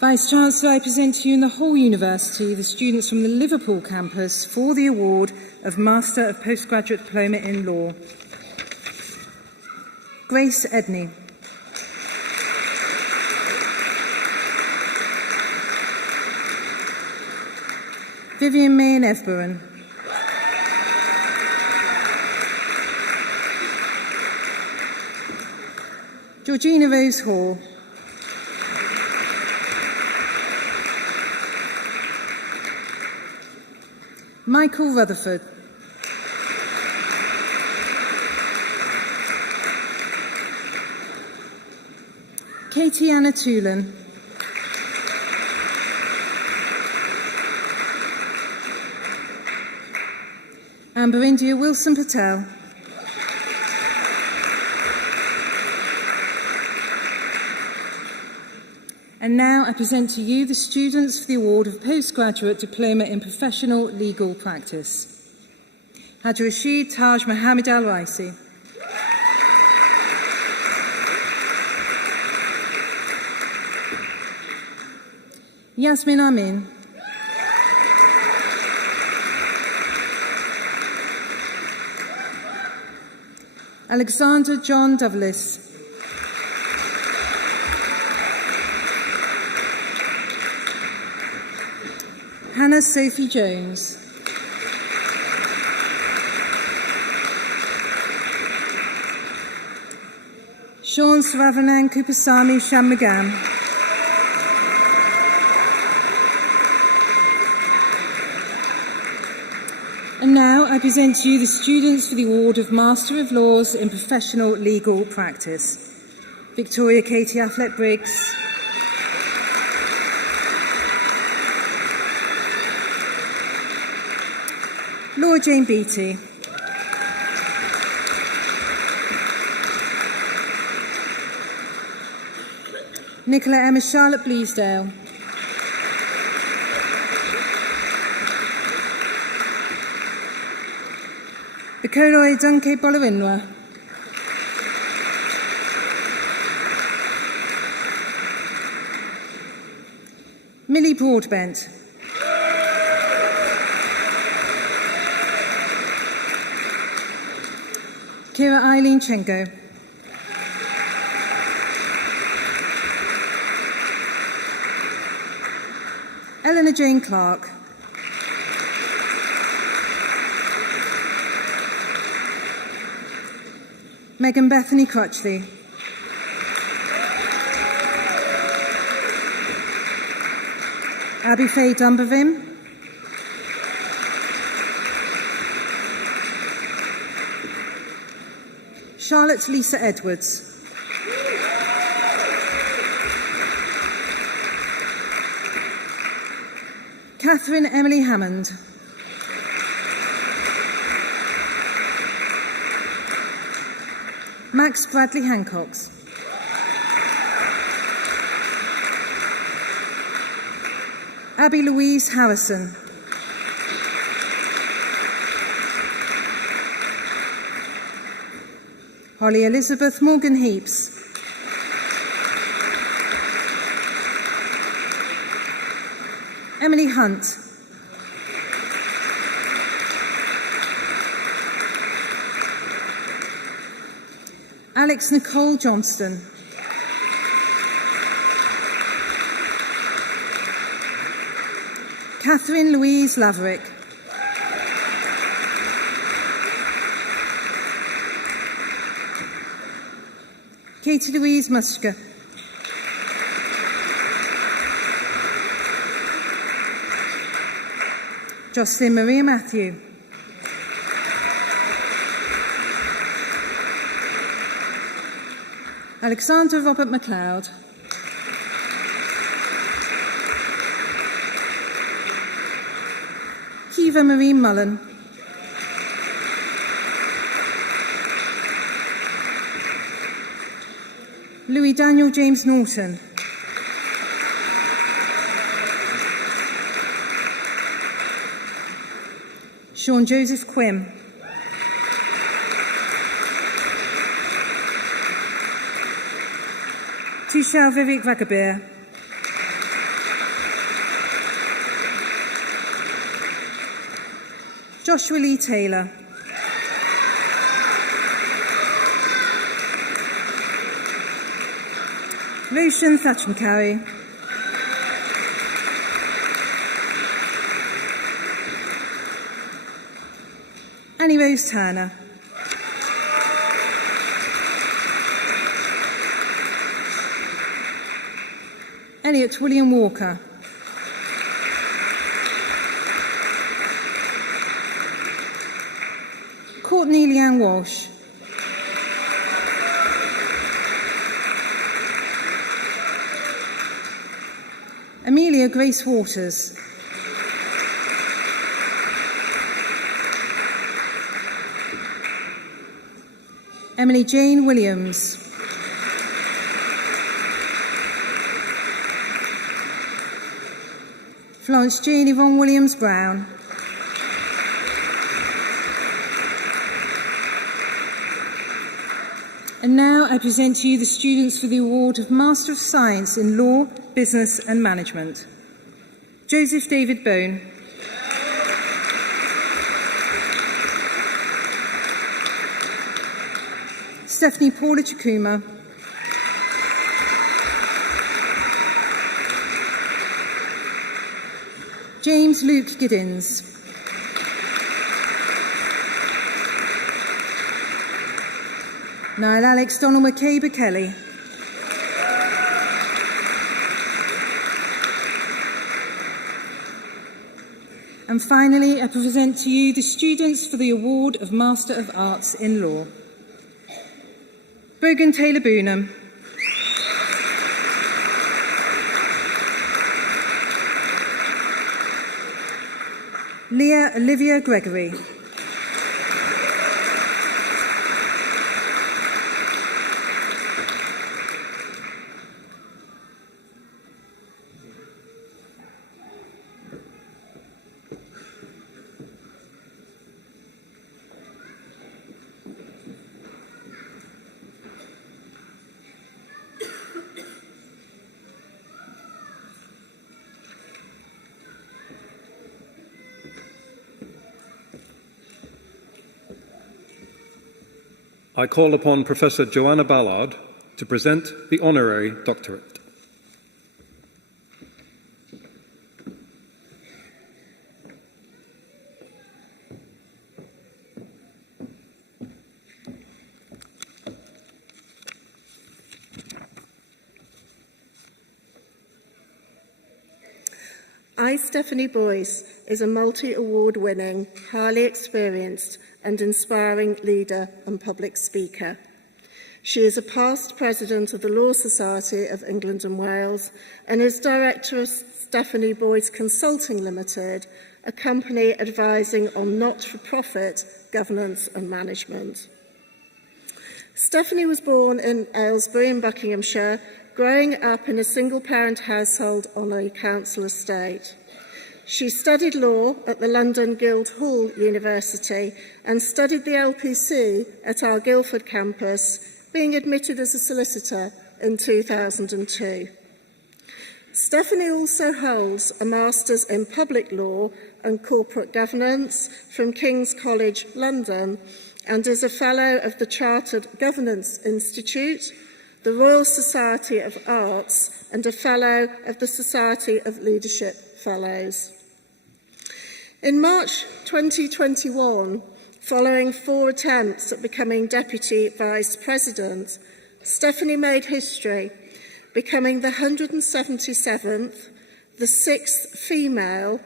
Vice-Chancellor, I present to you and the whole University the students from the Liverpool campus for the award of Master of Postgraduate Diploma in Law. Grace Edney, Vivian Mayen Evberon, Georgina Rose Hall, Michael Rutherford, Katie Anna Toolan, Amber India Wilson Patel, and now I present to you the students for the award of Postgraduate Diploma in Professional Legal Practice. Haj Rashid Taj Mohammed Al Raisi, Yasmin Amin, Alexander John Douglas. Hannah Sophie Jones. Sean Sravanan Kupasamy Shanmugam. And now I present to you the students for the award of Master of Laws in Professional Legal Practice. Victoria Katie Affleck-Briggs. Laura Jane Beattie. Nicola Emma Charlotte Bleasdale. Bicoloi Dunke Bolarinwa. Millie Broadbent. Kira Eileen Chenko. Eleanor Jane Clark. Megan Bethany Crutchley. Abby Faye Dumbervim. Charlotte Lisa Edwards. Catherine Emily Hammond. Max Bradley Hancox. Abby Louise Harrison. Holly Elizabeth Morgan Heaps. Emily Hunt. Alex Nicole Johnston. Catherine Louise Laverick. Katie Louise Muska. Jocelyn Maria Matthew. Alexander Robert MacLeod. Kiva Marie Mullen. Louis Daniel James Norton. Sean Joseph Quim. Tushar Vivek Vakabir. Joshua Lee Taylor. Roshan Thachmkari. Annie Rose Turner. Elliot William Walker. Courtney Leanne Walsh. Amelia Grace Waters. Emily Jane Williams. Florence Jane Yvonne Williams Brown. And now I present to you the students for the award of Master of Science in Law, Business and Management. Joseph David Bone. Stephanie Paula Chukuma, James Luke Giddins, Niall Alex Donald McCabe Kelly, and finally, I present to you the students for the Award of Master of Arts in Law. Brogan Taylor Boonham, Leah Olivia Gregory, I call upon Professor Joanna Ballard to present the honorary doctorate. I, Stephanie Boyce, is a multi-award winning, highly experienced and inspiring leader and public speaker. She is a past president of the Law Society of England and Wales and is director of Stephanie Boyce Consulting Limited, a company advising on not-for-profit governance and management. Stephanie was born in Aylesbury in Buckinghamshire, growing up in a single-parent household on a council estate. She studied law at the London Guildhall University and studied the LPC at our Guildford campus, being admitted as a solicitor in 2002. Stephanie also holds a Master's in Public Law and Corporate Governance from King's College London and is a Fellow of the Chartered Governance Institute, the Royal Society of Arts and a Fellow of the Society of Leadership Fellows. In March 2021, following 4 attempts at becoming Deputy Vice President, Stephanie made history, becoming the 177th, the 6th female,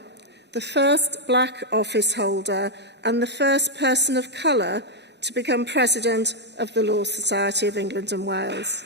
the first black office holder and the first person of colour to become President of the Law Society of England and Wales.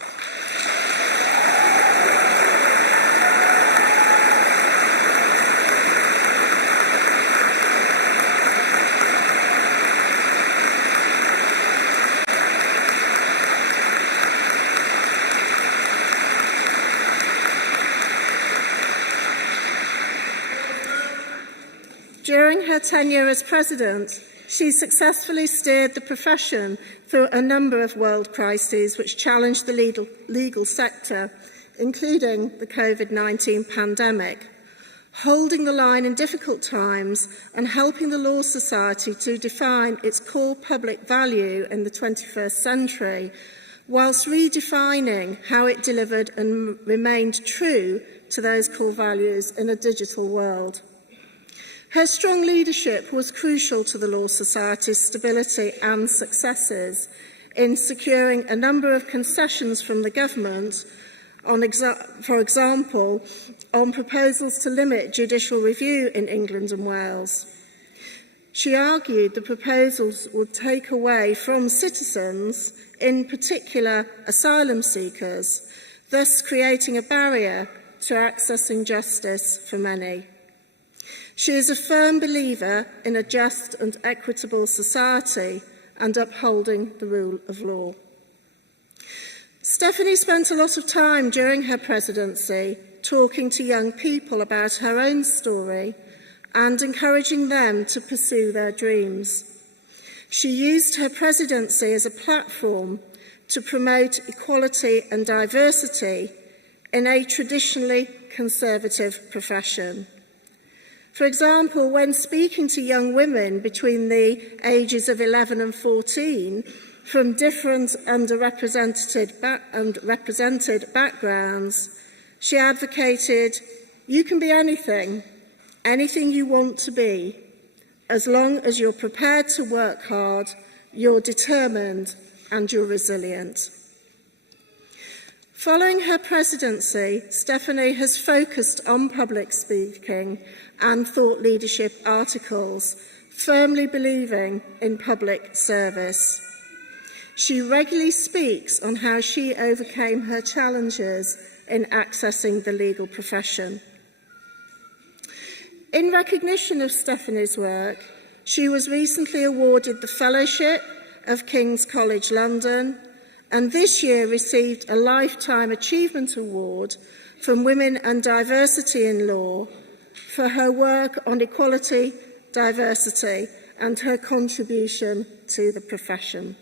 During her tenure as President, she successfully steered the profession through a number of world crises which challenged the legal sector, including the COVID-19 pandemic, holding the line in difficult times and helping the Law Society to define its core public value in the 21st century, whilst redefining how it delivered and remained true to those core values in a digital world. Her strong leadership was crucial to the Law Society's stability and successes in securing a number of concessions from the government, for example, on proposals to limit judicial review in England and Wales. She argued the proposals would take away from citizens, in particular asylum seekers, thus creating a barrier to accessing justice for many. She is a firm believer in a just and equitable society and upholding the rule of law. Stephanie spent a lot of time during her presidency talking to young people about her own story and encouraging them to pursue their dreams. She used her presidency as a platform to promote equality and diversity in a traditionally conservative profession. For example, when speaking to young women between the ages of 11 and 14, from different represented backgrounds, she advocated, "You can be anything you want to be, as long as you're prepared to work hard, you're determined, and you're resilient." Following her presidency, Stephanie has focused on public speaking and thought leadership articles, firmly believing in public service. She regularly speaks on how she overcame her challenges in accessing the legal profession. In recognition of Stephanie's work, she was recently awarded the Fellowship of King's College London, and this year received a Lifetime Achievement Award from Women and Diversity in Law for her work on equality, diversity, and her contribution to the profession.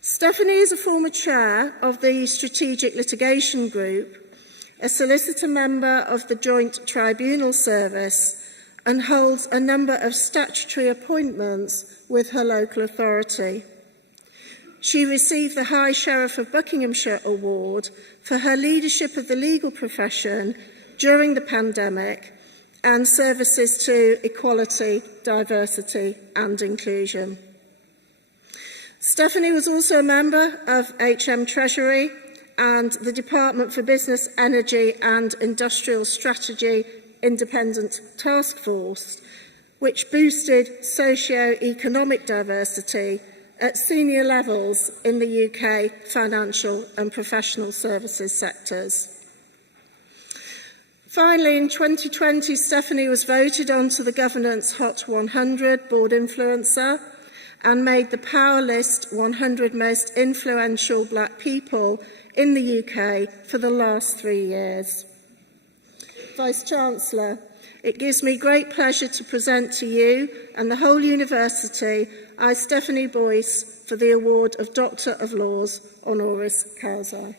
Stephanie is a former chair of the Strategic Litigation Group, a solicitor member of the Joint Tribunal Service, and holds a number of statutory appointments with her local authority. She received the High Sheriff of Buckinghamshire Award for her leadership of the legal profession during the pandemic and services to equality, diversity and inclusion. Stephanie was also a member of HM Treasury and the Department for Business, Energy and Industrial Strategy Independent Task Force, which boosted socio-economic diversity at senior levels in the UK financial and professional services sectors. Finally, in 2020, Stephanie was voted onto the Governance Hot 100 Board Influencer and made the Power List 100 Most Influential Black People in the UK for the last 3 years. Vice-Chancellor, it gives me great pleasure to present to you and the whole University I, Stephanie Boyce, for the award of Doctor of Laws honoris causa.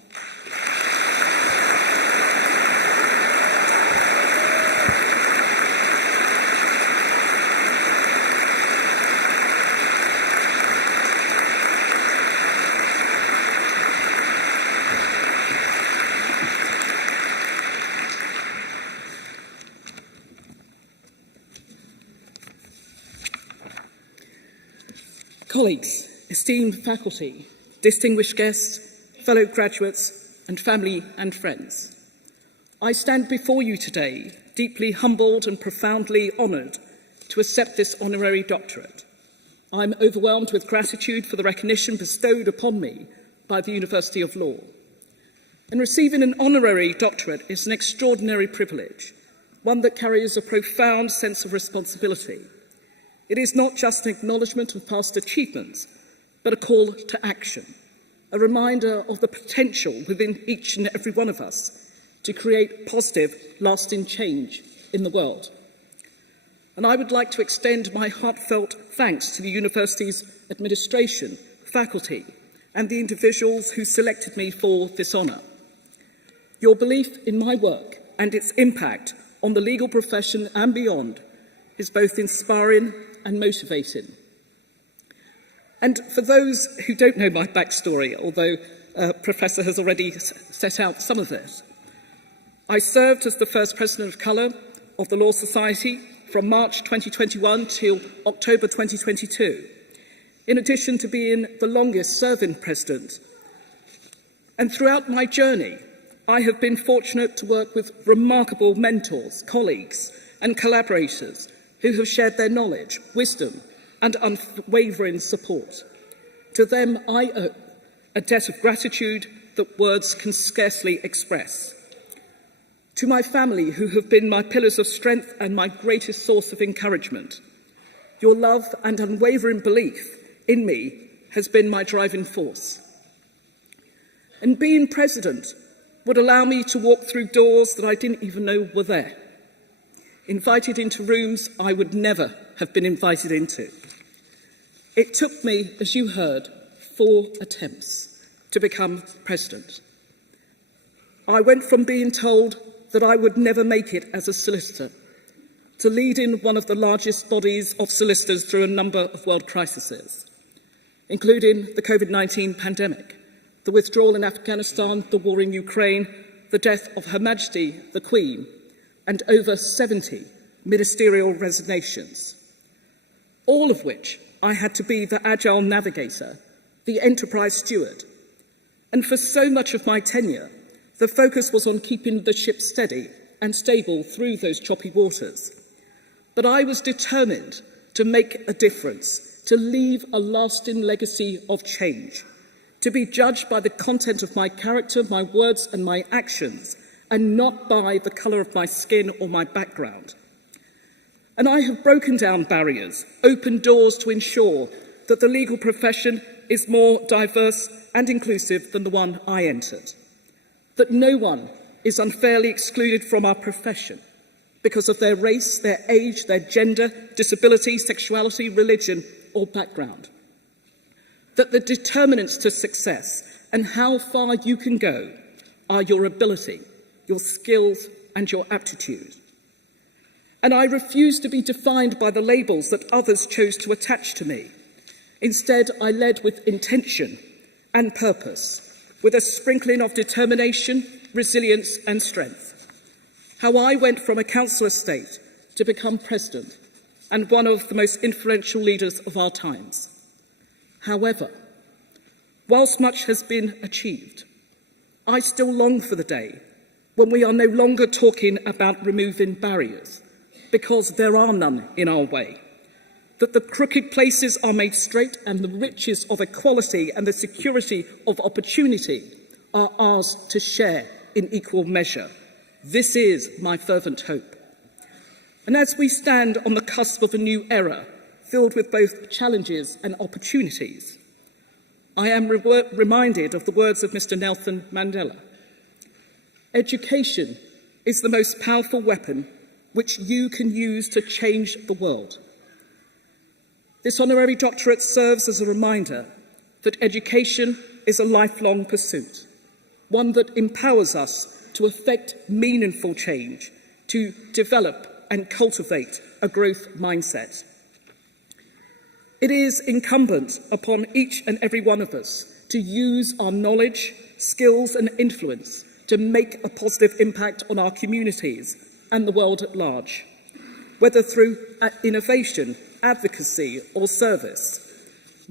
Colleagues, esteemed faculty, distinguished guests, fellow graduates, and family and friends, I stand before you today deeply humbled and profoundly honoured to accept this honorary doctorate. I'm overwhelmed with gratitude for the recognition bestowed upon me by the University of Law. And receiving an honorary doctorate is an extraordinary privilege, one that carries a profound sense of responsibility. It is not just an acknowledgement of past achievements, but a call to action, a reminder of the potential within each and every one of us to create positive, lasting change in the world. And I would like to extend my heartfelt thanks to the university's administration, faculty, and the individuals who selected me for this honour. Your belief in my work and its impact on the legal profession and beyond is both inspiring and motivating. And for those who don't know my backstory, although Professor has already set out some of this, I served as the first President of Colour of the Law Society from March 2021 till October 2022, in addition to being the longest serving President. And throughout my journey, I have been fortunate to work with remarkable mentors, colleagues, and collaborators who have shared their knowledge, wisdom, and unwavering support. To them, I owe a debt of gratitude that words can scarcely express. To my family, who have been my pillars of strength and my greatest source of encouragement, your love and unwavering belief in me has been my driving force. And being president would allow me to walk through doors that I didn't even know were there, invited into rooms I would never have been invited into. It took me, as you heard, 4 attempts to become president. I went from being told that I would never make it as a solicitor to leading one of the largest bodies of solicitors through a number of world crises, including the COVID-19 pandemic, the withdrawal in Afghanistan, the war in Ukraine, the death of Her Majesty the Queen, and over 70 ministerial resignations, all of which I had to be the agile navigator, the enterprise steward. And for so much of my tenure, the focus was on keeping the ship steady and stable through those choppy waters. But I was determined to make a difference, to leave a lasting legacy of change, to be judged by the content of my character, my words and my actions, and not by the colour of my skin or my background. And I have broken down barriers, opened doors to ensure that the legal profession is more diverse and inclusive than the one I entered, that no one is unfairly excluded from our profession because of their race, their age, their gender, disability, sexuality, religion, or background, that the determinants to success and how far you can go are your ability, your skills, and your aptitude. And I refuse to be defined by the labels that others chose to attach to me. Instead, I led with intention and purpose, with a sprinkling of determination, resilience, and strength. How I went from a council estate to become president and one of the most influential leaders of our times. However, whilst much has been achieved, I still long for the day when we are no longer talking about removing barriers, because there are none in our way, that the crooked places are made straight and the riches of equality and the security of opportunity are ours to share in equal measure. This is my fervent hope. And as we stand on the cusp of a new era, filled with both challenges and opportunities, I am reminded of the words of Mr. Nelson Mandela. Education is the most powerful weapon which you can use to change the world. This honorary doctorate serves as a reminder that education is a lifelong pursuit, one that empowers us to effect meaningful change, to develop and cultivate a growth mindset. It is incumbent upon each and every one of us to use our knowledge, skills and influence to make a positive impact on our communities and the world at large, whether through innovation, advocacy or service.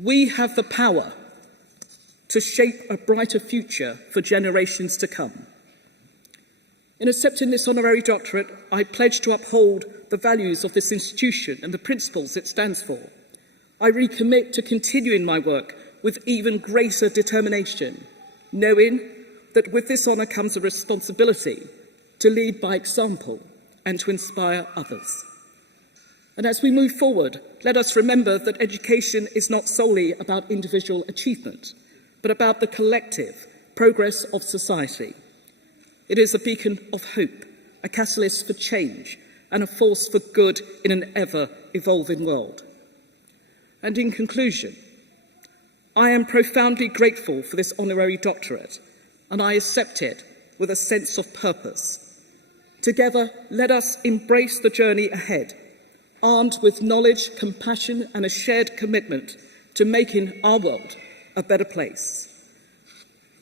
We have the power to shape a brighter future for generations to come. In accepting this honorary doctorate, I pledge to uphold the values of this institution and the principles it stands for. I recommit to continuing my work with even greater determination, knowing that with this honour comes a responsibility to lead by example and to inspire others. And as we move forward, let us remember that education is not solely about individual achievement, but about the collective progress of society. It is a beacon of hope, a catalyst for change, and a force for good in an ever-evolving world. And in conclusion, I am profoundly grateful for this honorary doctorate, and I accept it with a sense of purpose. Together, let us embrace the journey ahead, armed with knowledge, compassion, and a shared commitment to making our world a better place.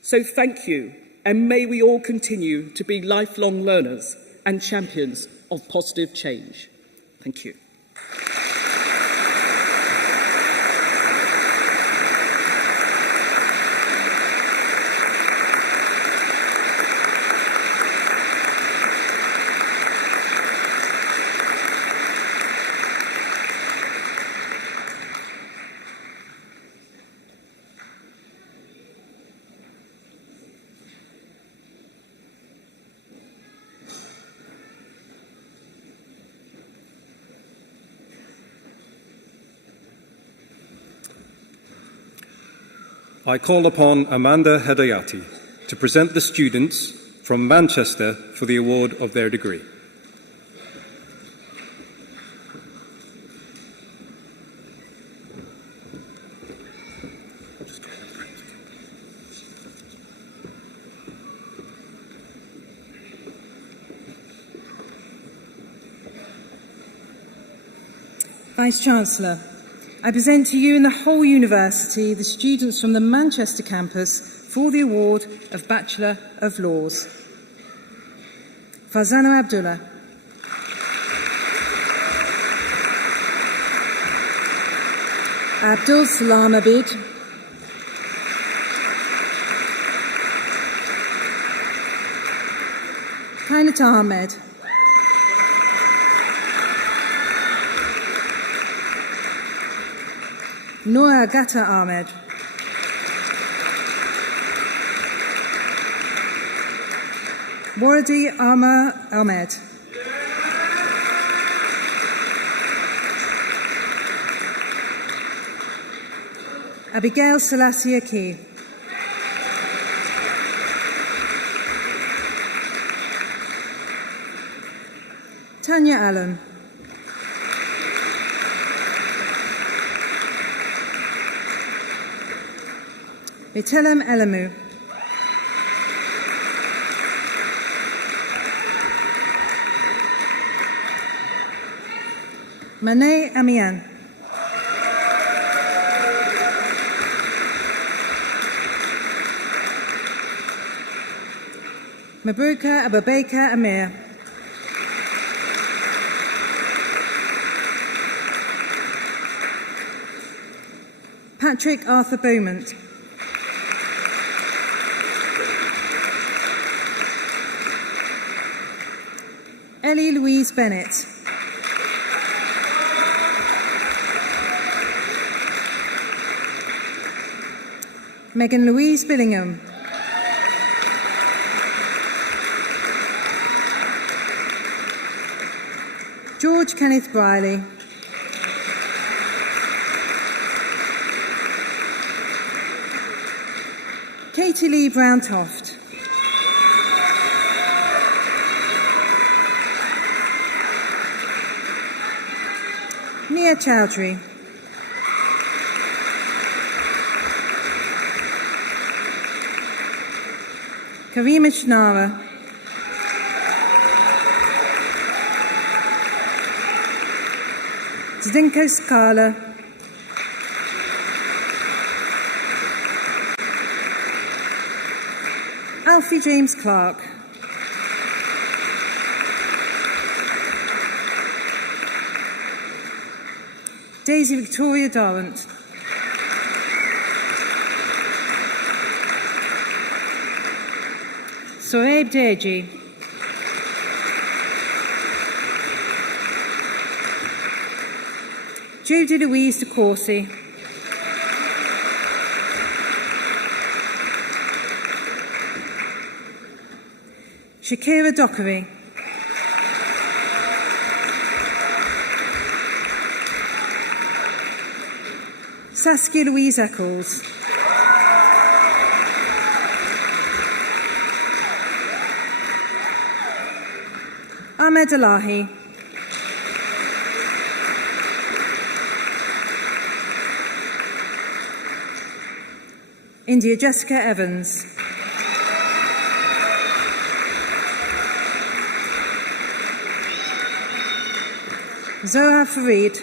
So thank you, and may we all continue to be lifelong learners and champions of positive change. Thank you. I call upon Amanda Hedayati to present the students from Manchester for the award of their degree. Vice-Chancellor, I present to you and the whole university the students from the Manchester campus for the award of Bachelor of Laws. Farzana Abdullah. Abdul Salam Abid. Kainat Ahmed. Noor Agata Ahmed. Waradi Amar Ahmed. Abigail Selassie Aki. Tanya Allen. Bitelem Elamu. Mane Amian. Mabruka Abubakar Amir. Patrick Arthur Beaumont. Ellie Louise Bennett. Megan Louise Billingham. George Kenneth Briley. Katie Lee Brown-Toft. Nia Chowdhury. Karima Shnara. Zdinko Skala. Alfie James Clark. Daisy Victoria Darrant. Sohaib Deji. Judy Louise de Courcy. Shakira Dockery. Saskia Louise Eccles. Ahmed Elahi. India Jessica Evans. Zohar Farid.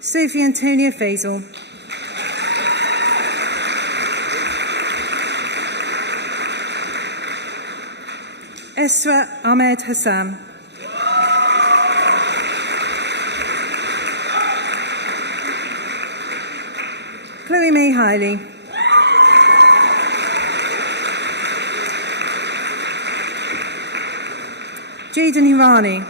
Sophie Antonia Faisal. Esra Ahmed Hassan. Chloe May Hiley. Jaden Hirani.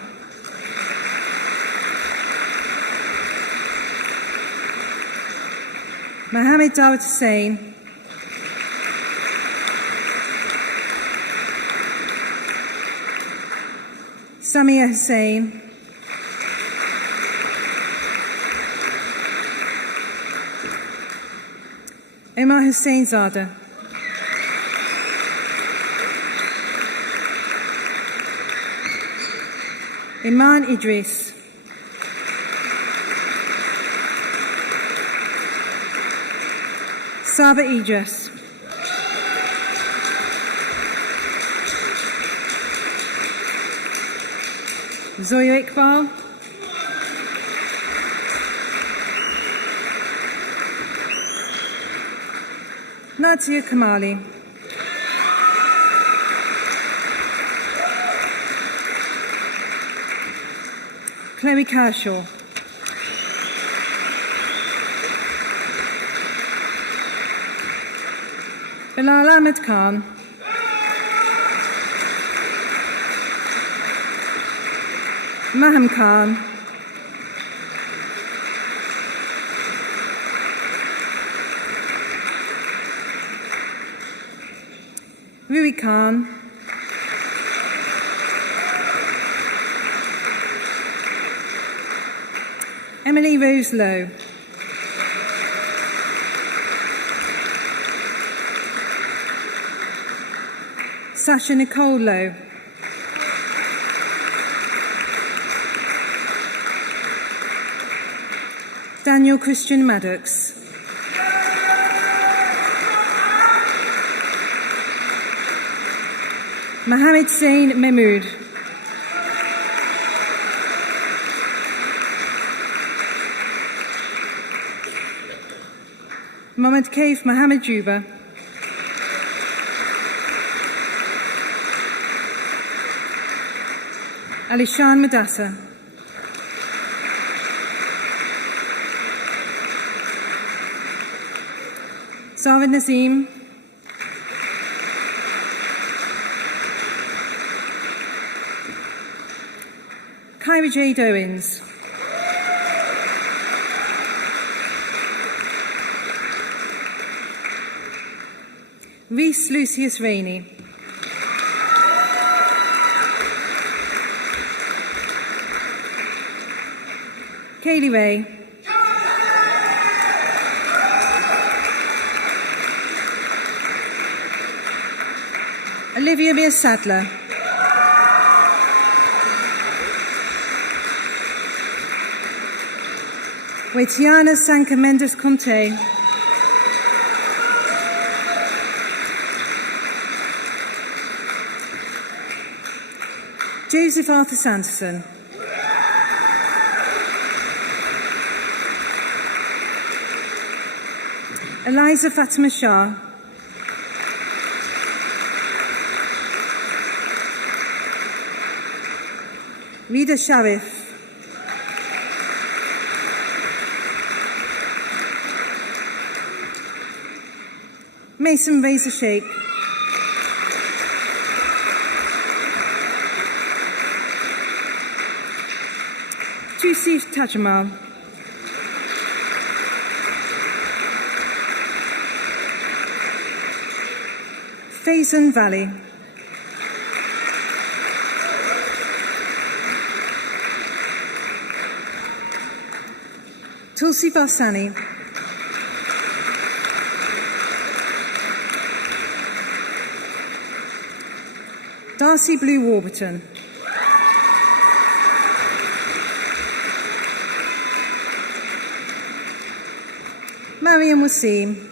Mohammed Dawud Hussain. Samia Hussain. Omar Hussain Zada. Iman Idris. Saba Idris. Zoya Iqbal, Nadia Kamali, Chloe Kershaw, Bilal Ahmed Khan, Maham Khan, Rui Khan, Emily Rose Lowe, Sasha Nicole Lowe, Daniel Christian Maddox, Mohammed Sain Mehmood, Mohammed Kaif Mohammed Juba, Alishan Madassa, Zara Nazim, Kyra Jade Owens, Rhys Lucius Rainey, Kaylee Ray, Olivia Mia Sadler, Waitiana Sanka Mendes Conte, Joseph Arthur Sanderson, Eliza Fatima Shah, Rida Sharif, Mason Reza Sheikh, Tusif Tajamal, Faison Valley, Tulsi Barsani, Darcy Blue Warburton, Mariam Wasim,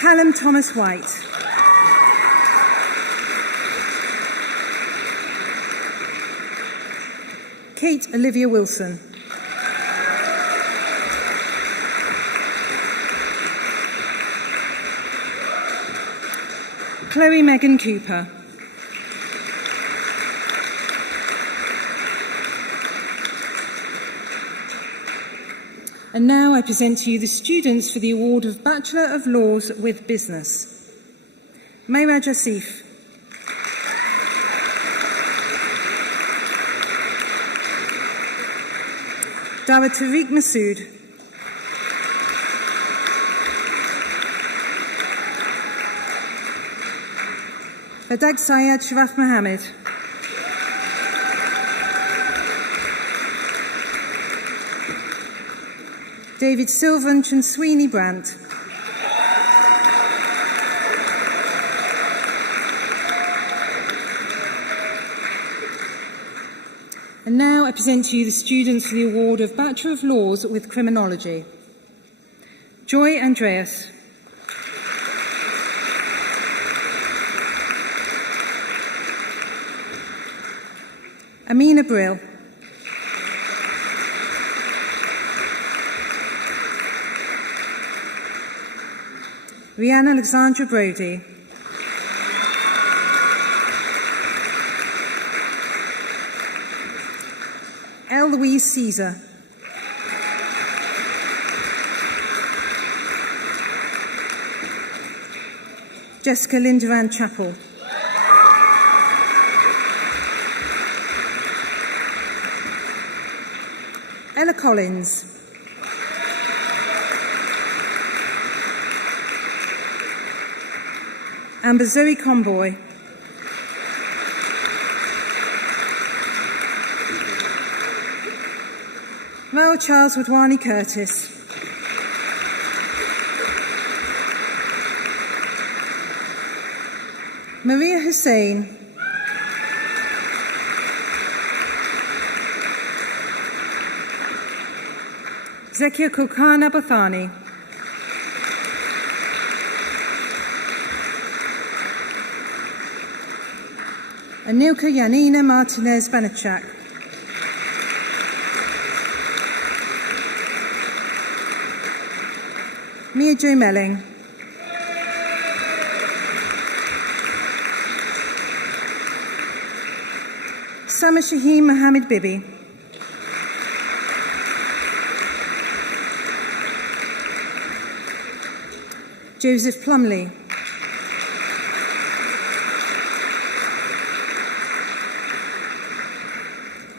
Callum Thomas White, Kate Olivia Wilson, Chloe Megan Cooper, and now I present to you the students for the award of Bachelor of Laws with Business. Mayraj Asif, Dara Tariq Masood, Fadag Syed Sharaf Mohammed, David Sylvan Chanswini Brandt, and now I present to you the students for the award of Bachelor of Laws with Criminology. Joy Andreas, Amina Brill. Rhiannon Alexandra Brodie. Louise Caesar. Jessica Linderan Chappell. Ella Collins. Amber Zoe Comboy. Raoul Charles Wadwani Curtis. Maria Hussein. Zekia Kulkana Bathani. Anilka Yanina Martinez Banachak. Mia Jo Melling. Sama Shaheen Mohammed Bibi. Joseph Plumley.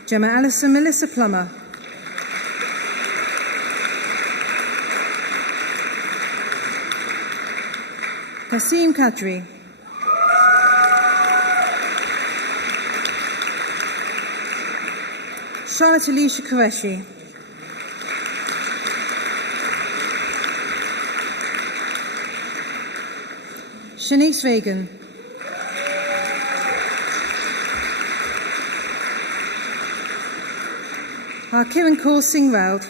Gemma Allison Melissa Plummer. Kasim Kadri. Charlotte Alicia Qureshi. Shanice Reagan. Kiran Kaur Singh Raud.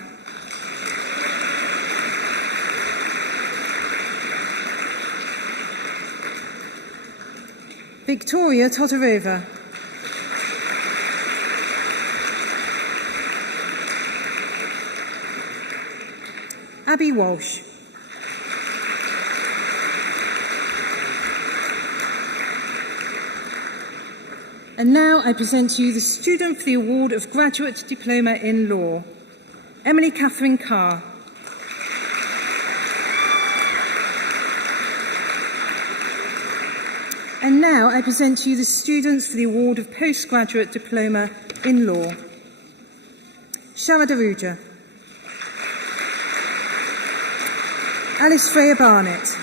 Victoria Todorova. Abby Walsh. And now I present to you the student for the award of Graduate Diploma in Law, Emily Catherine Carr. And now I present to you the students for the award of Postgraduate Diploma in Law, Sharad Aruja, Alice Freya Barnett,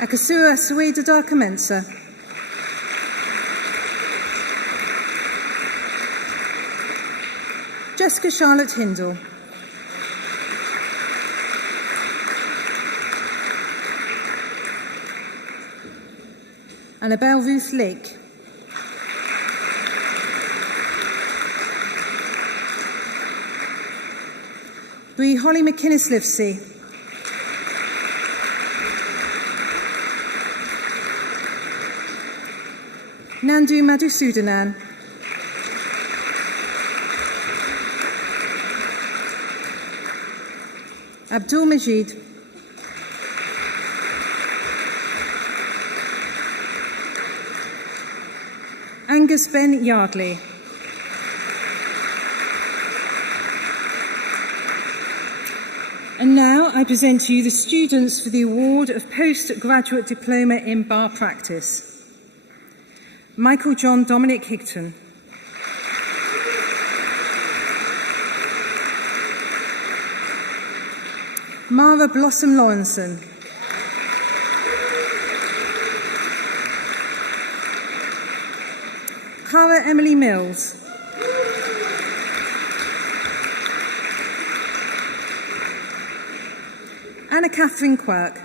Akasura Sueda Darkamensa, Jessica Charlotte Hindle, Annabelle Ruth Lake, Bree Holly McInnes Livesey, Nandu Madhusudanan, Abdul Majid, Angus Ben Yardley, and now I present to you the students for the award of Postgraduate Diploma in Bar Practice. Michael John Dominic Higton, Mara Blossom Lawrenson, Cara Emily Mills, Anna Catherine Quirk,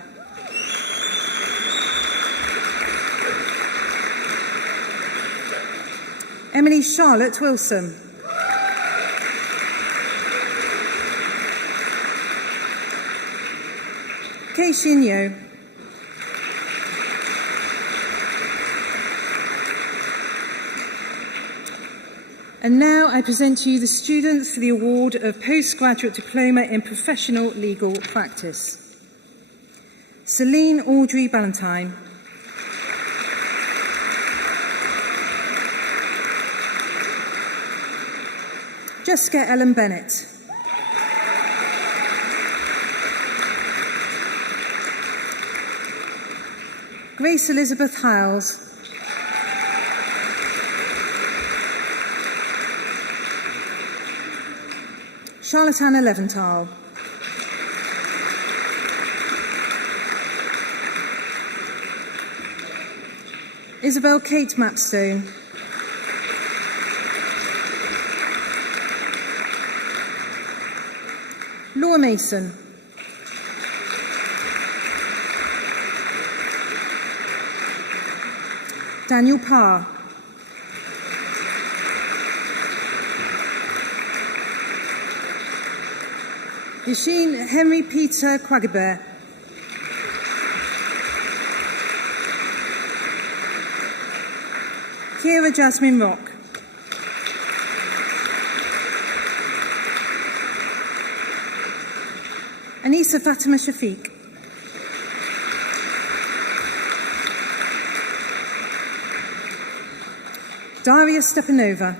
Emily Charlotte Wilson, Kei Shin Yo, And now I present to you the students for the award of Postgraduate Diploma in Professional Legal Practice. Celine Audrey Ballantyne. Jessica Ellen Bennett. Grace Elizabeth Howes. Charlotte Anna Leventhal. Isabel Kate Mapstone. Laura Mason. Daniel Parr. Yashin Henry Peter Quagibert. Kira Jasmine Rock. Anissa Fatima Shafiq. Daria Stepanova.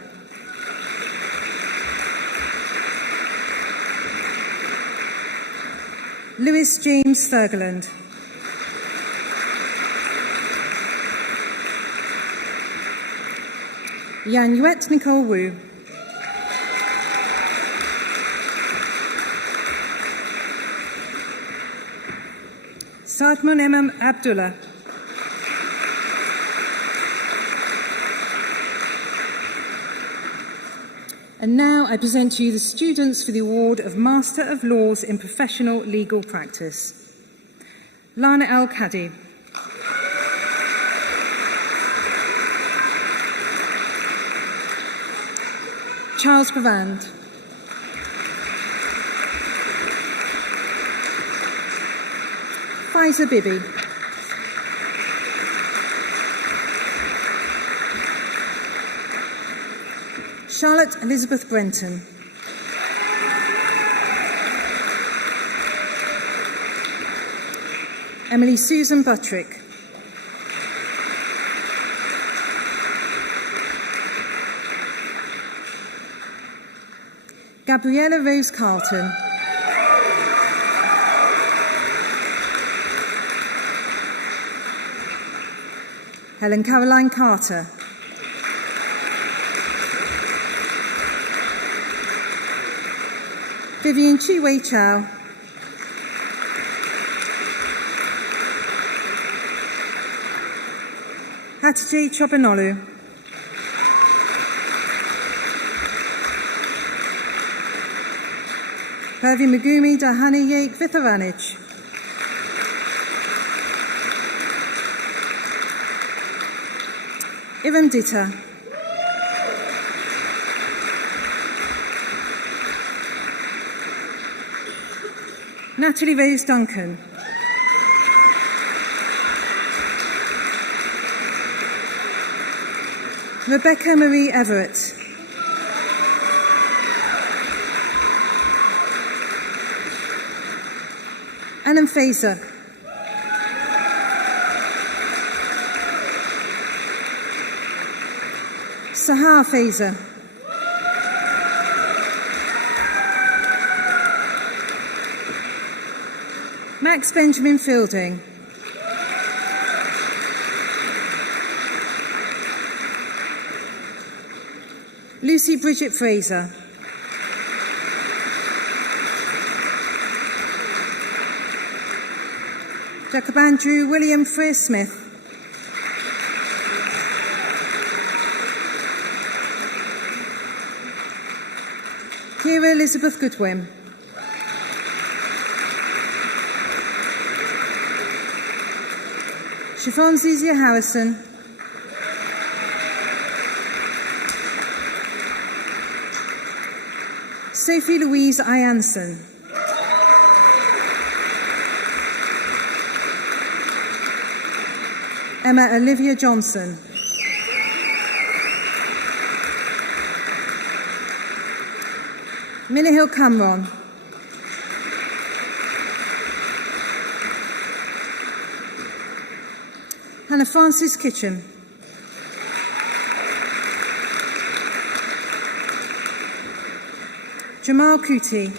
Lewis James Thurgerland. Yan Yuet Nicole Wu. Sadmun Emam Abdullah. And now I present to you the students for the award of Master of Laws in Professional Legal Practice. Lana El Kadi. Charles Bavand. Faiza Bibi. Charlotte Elizabeth Brenton. Emily Susan Buttrick. Gabriella Rose Carlton. Helen Caroline Carter. Vivian Chi-Wei Chow. Hatice Chobanolu. Pervi Megumi Dahani Yake Vitharanich. Iram Ditta. Natalie Rose Duncan. Rebecca Marie Everett. Annan Fazer. Sahar Fazer. Max Benjamin Fielding. Lucy Bridget Fraser. Jacob Andrew William Freer Smith. Kira Elizabeth Goodwin. Siobhan Zizia Harrison. Sophie Louise Ianson. Emma Olivia Johnson. Minnihill Cameron. Hannah Francis Kitchen. Jamal Kuti.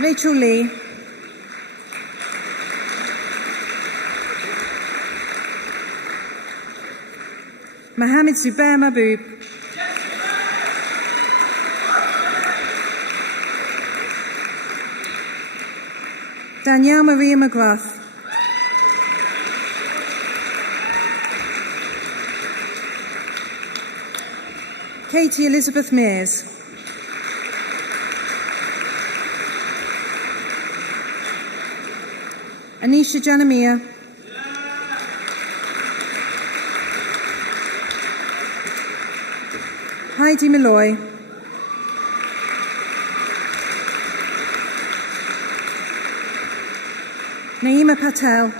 Rachel Lee. Mohammed Zubair Mahboob. Danielle Maria McGrath. Katie Elizabeth Mears. Anisha Janamia. Heidi Malloy. Naima Patel.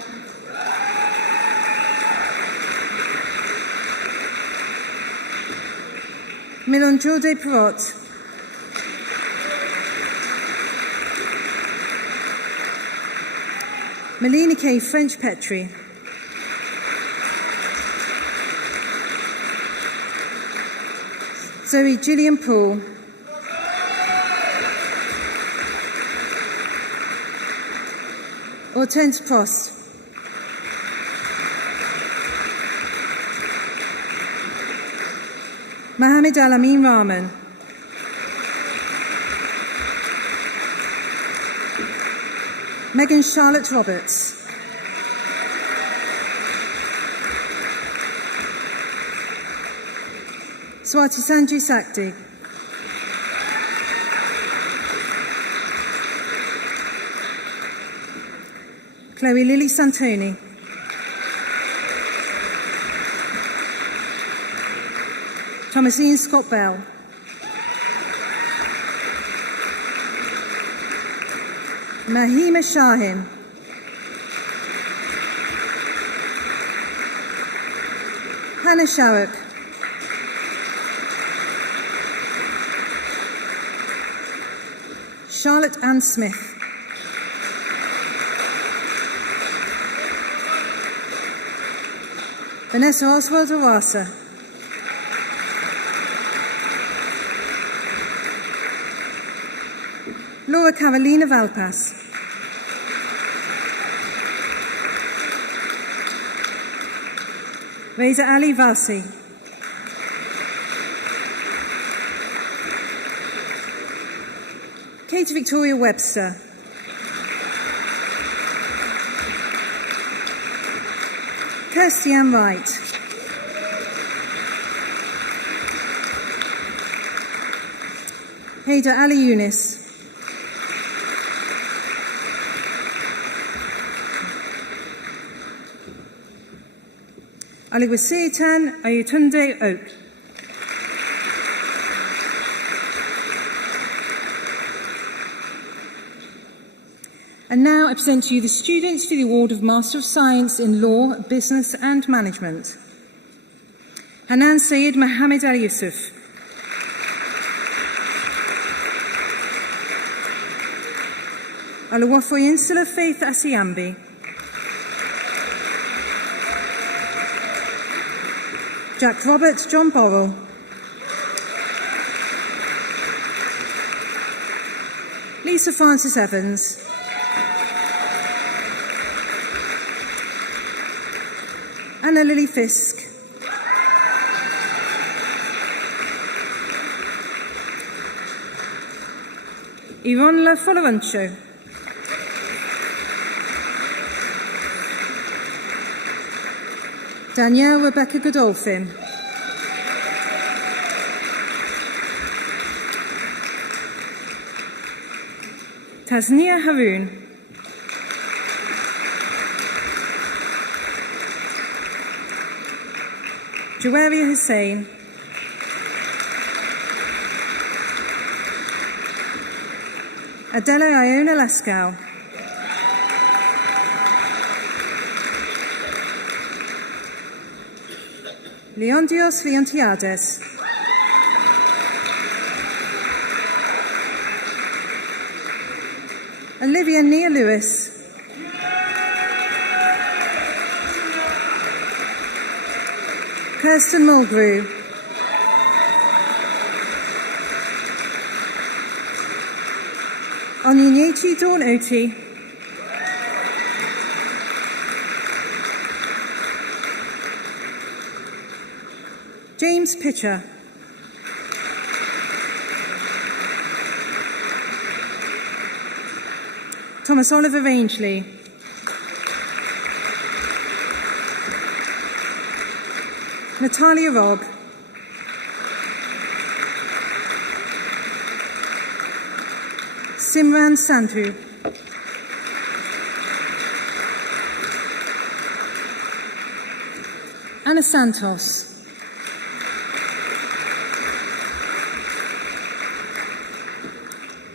Milonjode Perot. Melina K. French Petrie. Zoe Gillian Poole. Hortense Prost. Mohammed Al-Amin Rahman. Megan Charlotte Roberts. Swati Sanju Sakti. Chloe Lily Santoni. Thomasine Scott Bell. Mahima Shahin. Hannah Sharrock. Charlotte Ann Smith. Vanessa Oswald Owasa. Laura Carolina Valpas. Reza Ali Vasi. Kate Victoria Webster. Kirsty Ann Wright. Haida Ali Yunus. Aliwasitan Ayutunde Oak. And now I present to you the students for the award of Master of Science in Law, Business and Management. Hanan Sayed Mohammed Al Yusuf. Alawafoyinsula Faith Asiambi. Jack Roberts John Borrell. Lisa Francis Evans. Anna Lily Fisk. Ironla Folorancho. Danielle Rebecca Godolphin. Tasnia Haroon. Jawaria Hussain. Adela Iona Lascal. Leondios Leontiades. Olivia Nia Lewis. Kirsten Mulgrew. Onyinyechi Dawn Oti. James Pitcher. Thomas Oliver Rangeley. Natalia Rogg. Simran Sandhu. Anna Santos.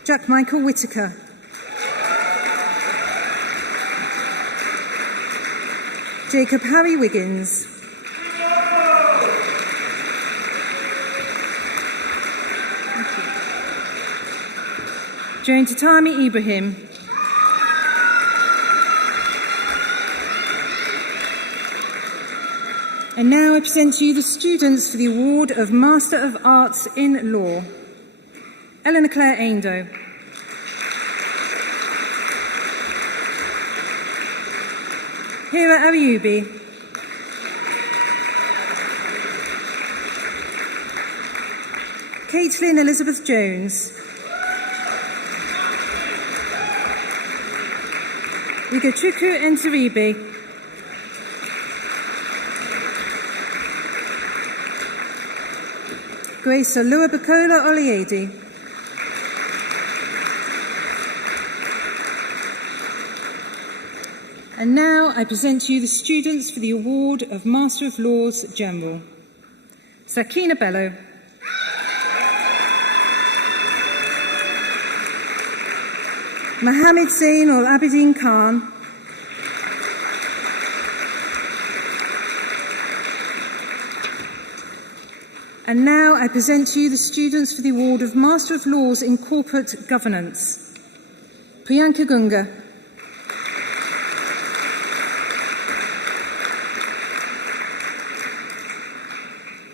Jack Michael Whittaker. Jacob Harry Wiggins. Joan Tatami Ibrahim. And now I present to you the students for the award of Master of Arts in Law. Eleanor Claire Aindo. Hira Ariubi. Caitlin Elizabeth Jones. Ugochukwu Entaribi. Grace Oluwabukola Oliedi. And now I present to you the students for the award of Master of Laws General. Sakina Bello. Mohammed Zain Al Abidin Khan. And now I present to you the students for the award of Master of Laws in Corporate Governance. Priyanka Gunga.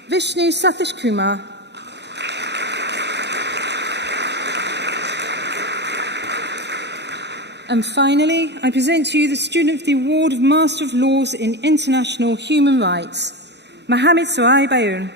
Vishnu Satish Kumar. And finally, I present to you the student for the award of Master of Laws in International Human Rights, Mohammed Surai Bayoun.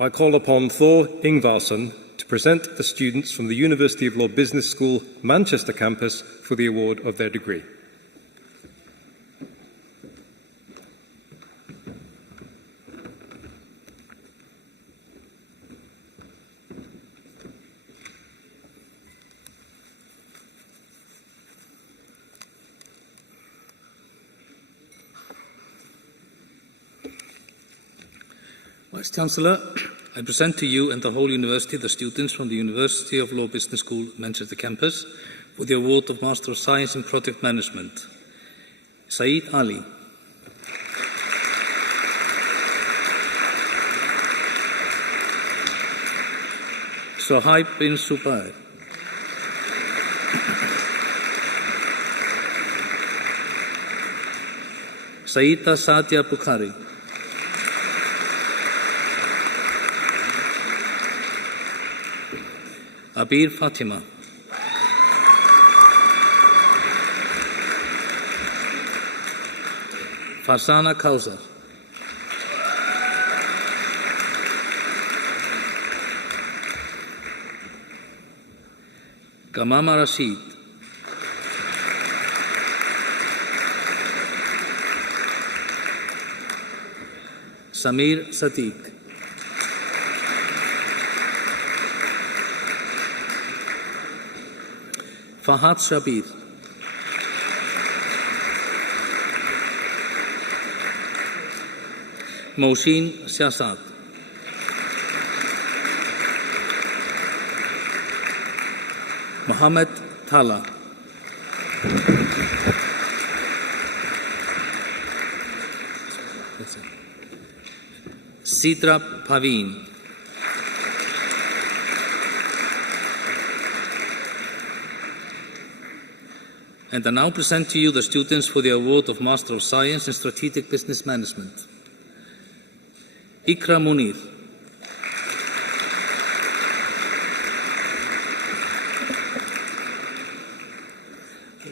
I call upon Thor Ingvarsson to present the students from the University of Law Business School, Manchester campus for the award of their degree. Vice-Chancellor, I present to you and the whole University the students from the University of Law Business School, Manchester campus, for the award of Master of Science in Project Management. Saeed Ali. Sohaib bin Subair. Saida Sadia Bukhari. Abir Fatima. Farsana Kausar. Gamama Rashid. Samir Sadiq. Fahad Shabir, Mohsin Siasat, Mohammed Tala, Sidra Paveen, and I now present to you the students for the award of Master of Science in Strategic Business Management. Ikra Munir,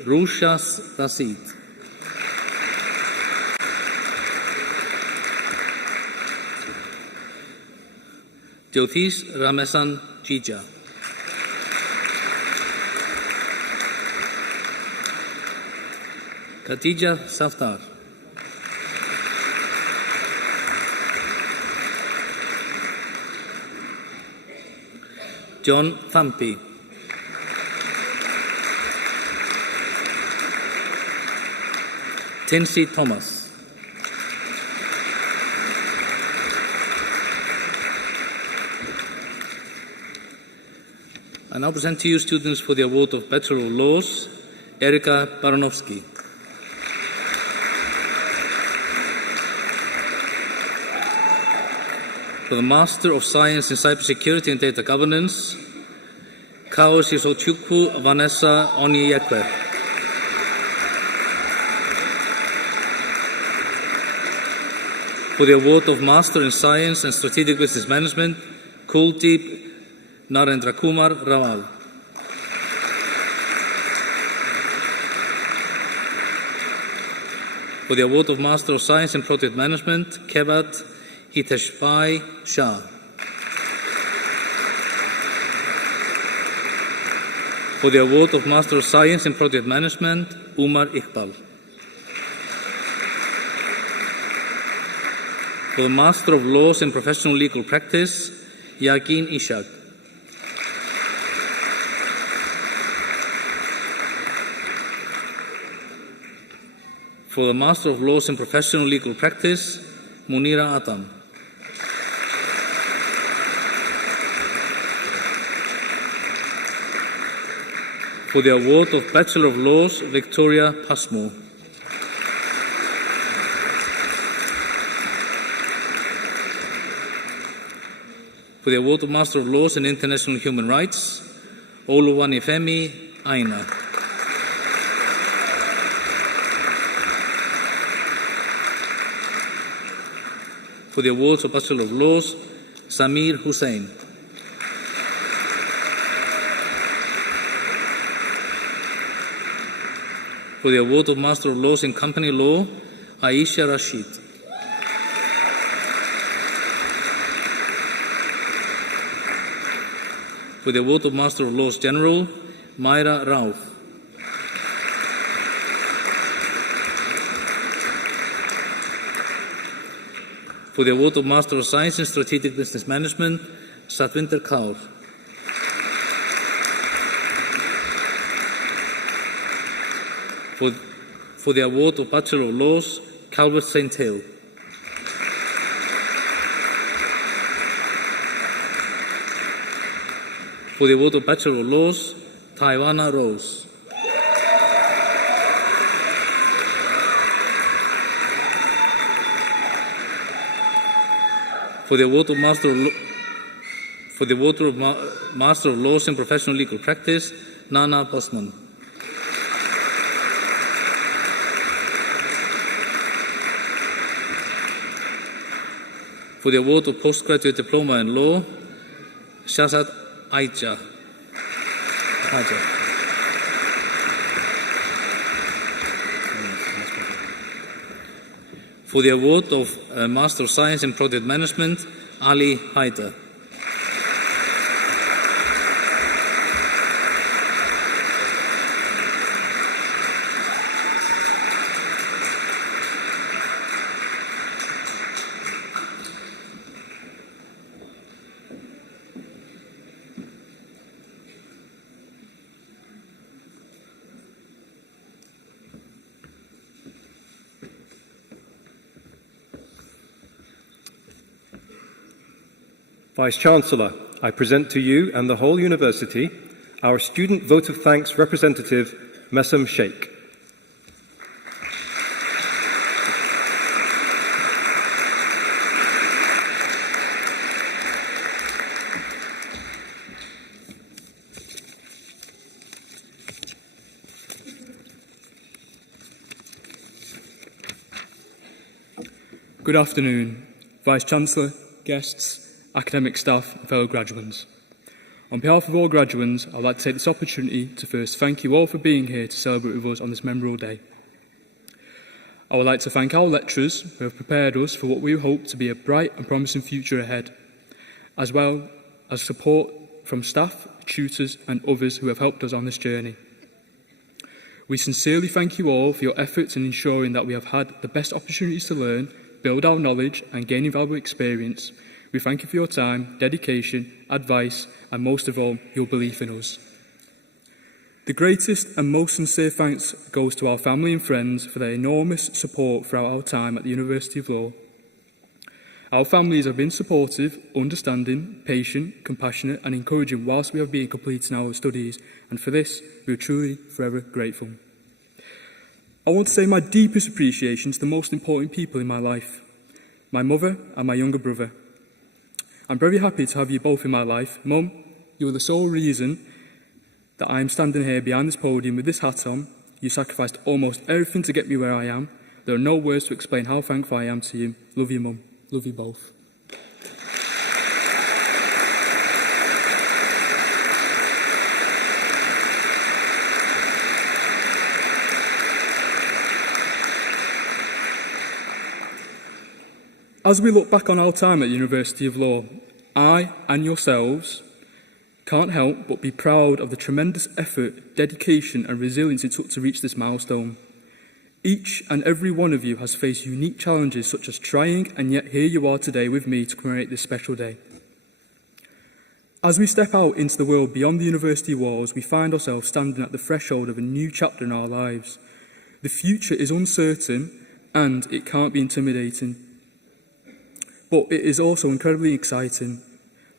Rushas Rasid, Jyotish Ramesan Jija, Khadija Safdar, John Thampi, Tinsy Thomas, I now present to you students for the award of Bachelor of Laws, Erika Baranovsky. For the Master of Science in Cybersecurity and Data Governance, Kaos Isochukwu Vanessa Onyekwe. For the award of Master in Science and Strategic Business Management, Kuldeep Narendra Kumar Rawal. For the award of Master of Science in Project Management, Kevat Hiteshbhai Shah. For the award of Master of Science in Project Management, Umar Iqbal. For the Master of Laws in Professional Legal Practice, Yaqeen Ishaq. For the Master of Laws in Professional Legal Practice, Munira Adam. For the award of Bachelor of Laws, Victoria Pasmo. For the award of Master of Laws in International Human Rights, Oluwanifemi Aina. For the awards of Bachelor of Laws, Samir Hussain. For the award of Master of Laws in Company Law, Aisha Rashid. For the award of Master of Laws General, Myra Rauf. For the award of Master of Science in Strategic Business Management, Satwinder Kaur. For the award of Bachelor of Laws, Calvert St. Hill. For the award of Bachelor of Laws, Taiwana Rose. For the award of Master of Laws in Professional Legal Practice, Nana Bosman. For the award of Postgraduate Diploma in Law, Shazad Aija. For the award of Master of Science in Project Management, Ali Haider. Vice-Chancellor, I present to you and the whole University our Student Vote of Thanks representative, Messam Sheikh. Good afternoon, Vice-Chancellor, guests, academic staff and fellow graduates. On behalf of all graduates, I'd like to take this opportunity to first thank you all for being here to celebrate with us on this memorable day. I would like to thank our lecturers who have prepared us for what we hope to be a bright and promising future ahead, as well as support from staff, tutors and others who have helped us on this journey. We sincerely thank you all for your efforts in ensuring that we have had the best opportunities to learn, build our knowledge and gain invaluable experience. We thank you for your time, dedication, advice and most of all, your belief in us. The greatest and most sincere thanks goes to our family and friends for their enormous support throughout our time at the University of Law. Our families have been supportive, understanding, patient, compassionate and encouraging whilst we have been completing our studies, and for this we are truly forever grateful. I want to say my deepest appreciation to the most important people in my life, my mother and my younger brother. I'm very happy to have you both in my life. Mum, you are the sole reason that I am standing here behind this podium with this hat on. You sacrificed almost everything to get me where I am. There are no words to explain how thankful I am to you. Love you, Mum. Love you both. As we look back on our time at the University of Law, I and yourselves can't help but be proud of the tremendous effort, dedication and resilience it took to reach this milestone. Each and every one of you has faced unique challenges such as trying, and yet here you are today with me to commemorate this special day. As we step out into the world beyond the university walls, we find ourselves standing at the threshold of a new chapter in our lives. The future is uncertain and it can't be intimidating. But it is also incredibly exciting.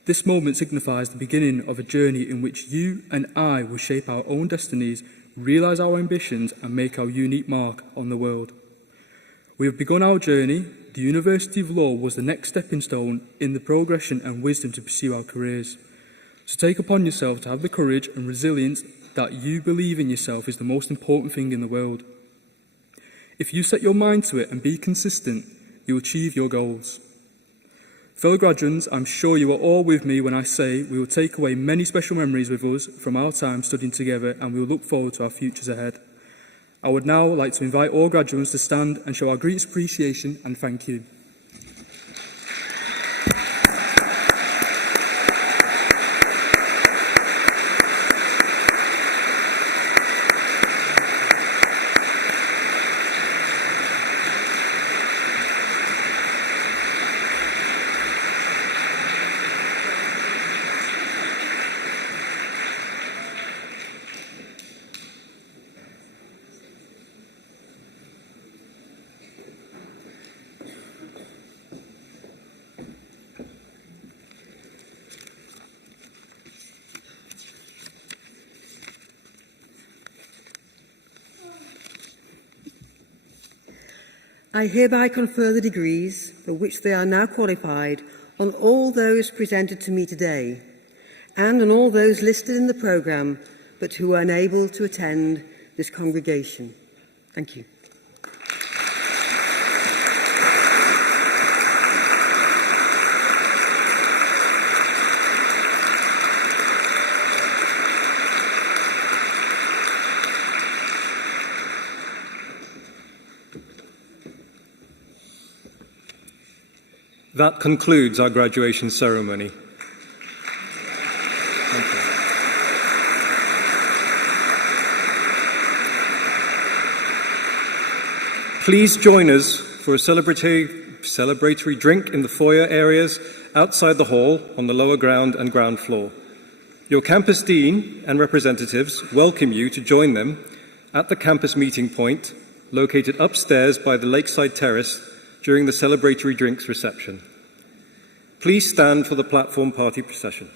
This moment signifies the beginning of a journey in which you and I will shape our own destinies, realise our ambitions and make our unique mark on the world. We have begun our journey. The University of Law was the next stepping stone in the progression and wisdom to pursue our careers. So take upon yourself to have the courage and resilience that you believe in yourself is the most important thing in the world. If you set your mind to it and be consistent, you will achieve your goals. Fellow graduates, I'm sure you are all with me when I say we will take away many special memories with us from our time studying together, and we will look forward to our futures ahead. I would now like to invite all graduates to stand and show our greatest appreciation and thank you. I hereby confer the degrees for which they are now qualified on all those presented to me today and on all those listed in the programme but who are unable to attend this congregation. Thank you. That concludes our graduation ceremony. Thank you. Please join us for a celebratory drink in the foyer areas outside the hall on the lower ground and ground floor. Your campus dean and representatives welcome you to join them at the campus meeting point located upstairs by the Lakeside Terrace during the celebratory drinks reception. Please stand for the platform party procession.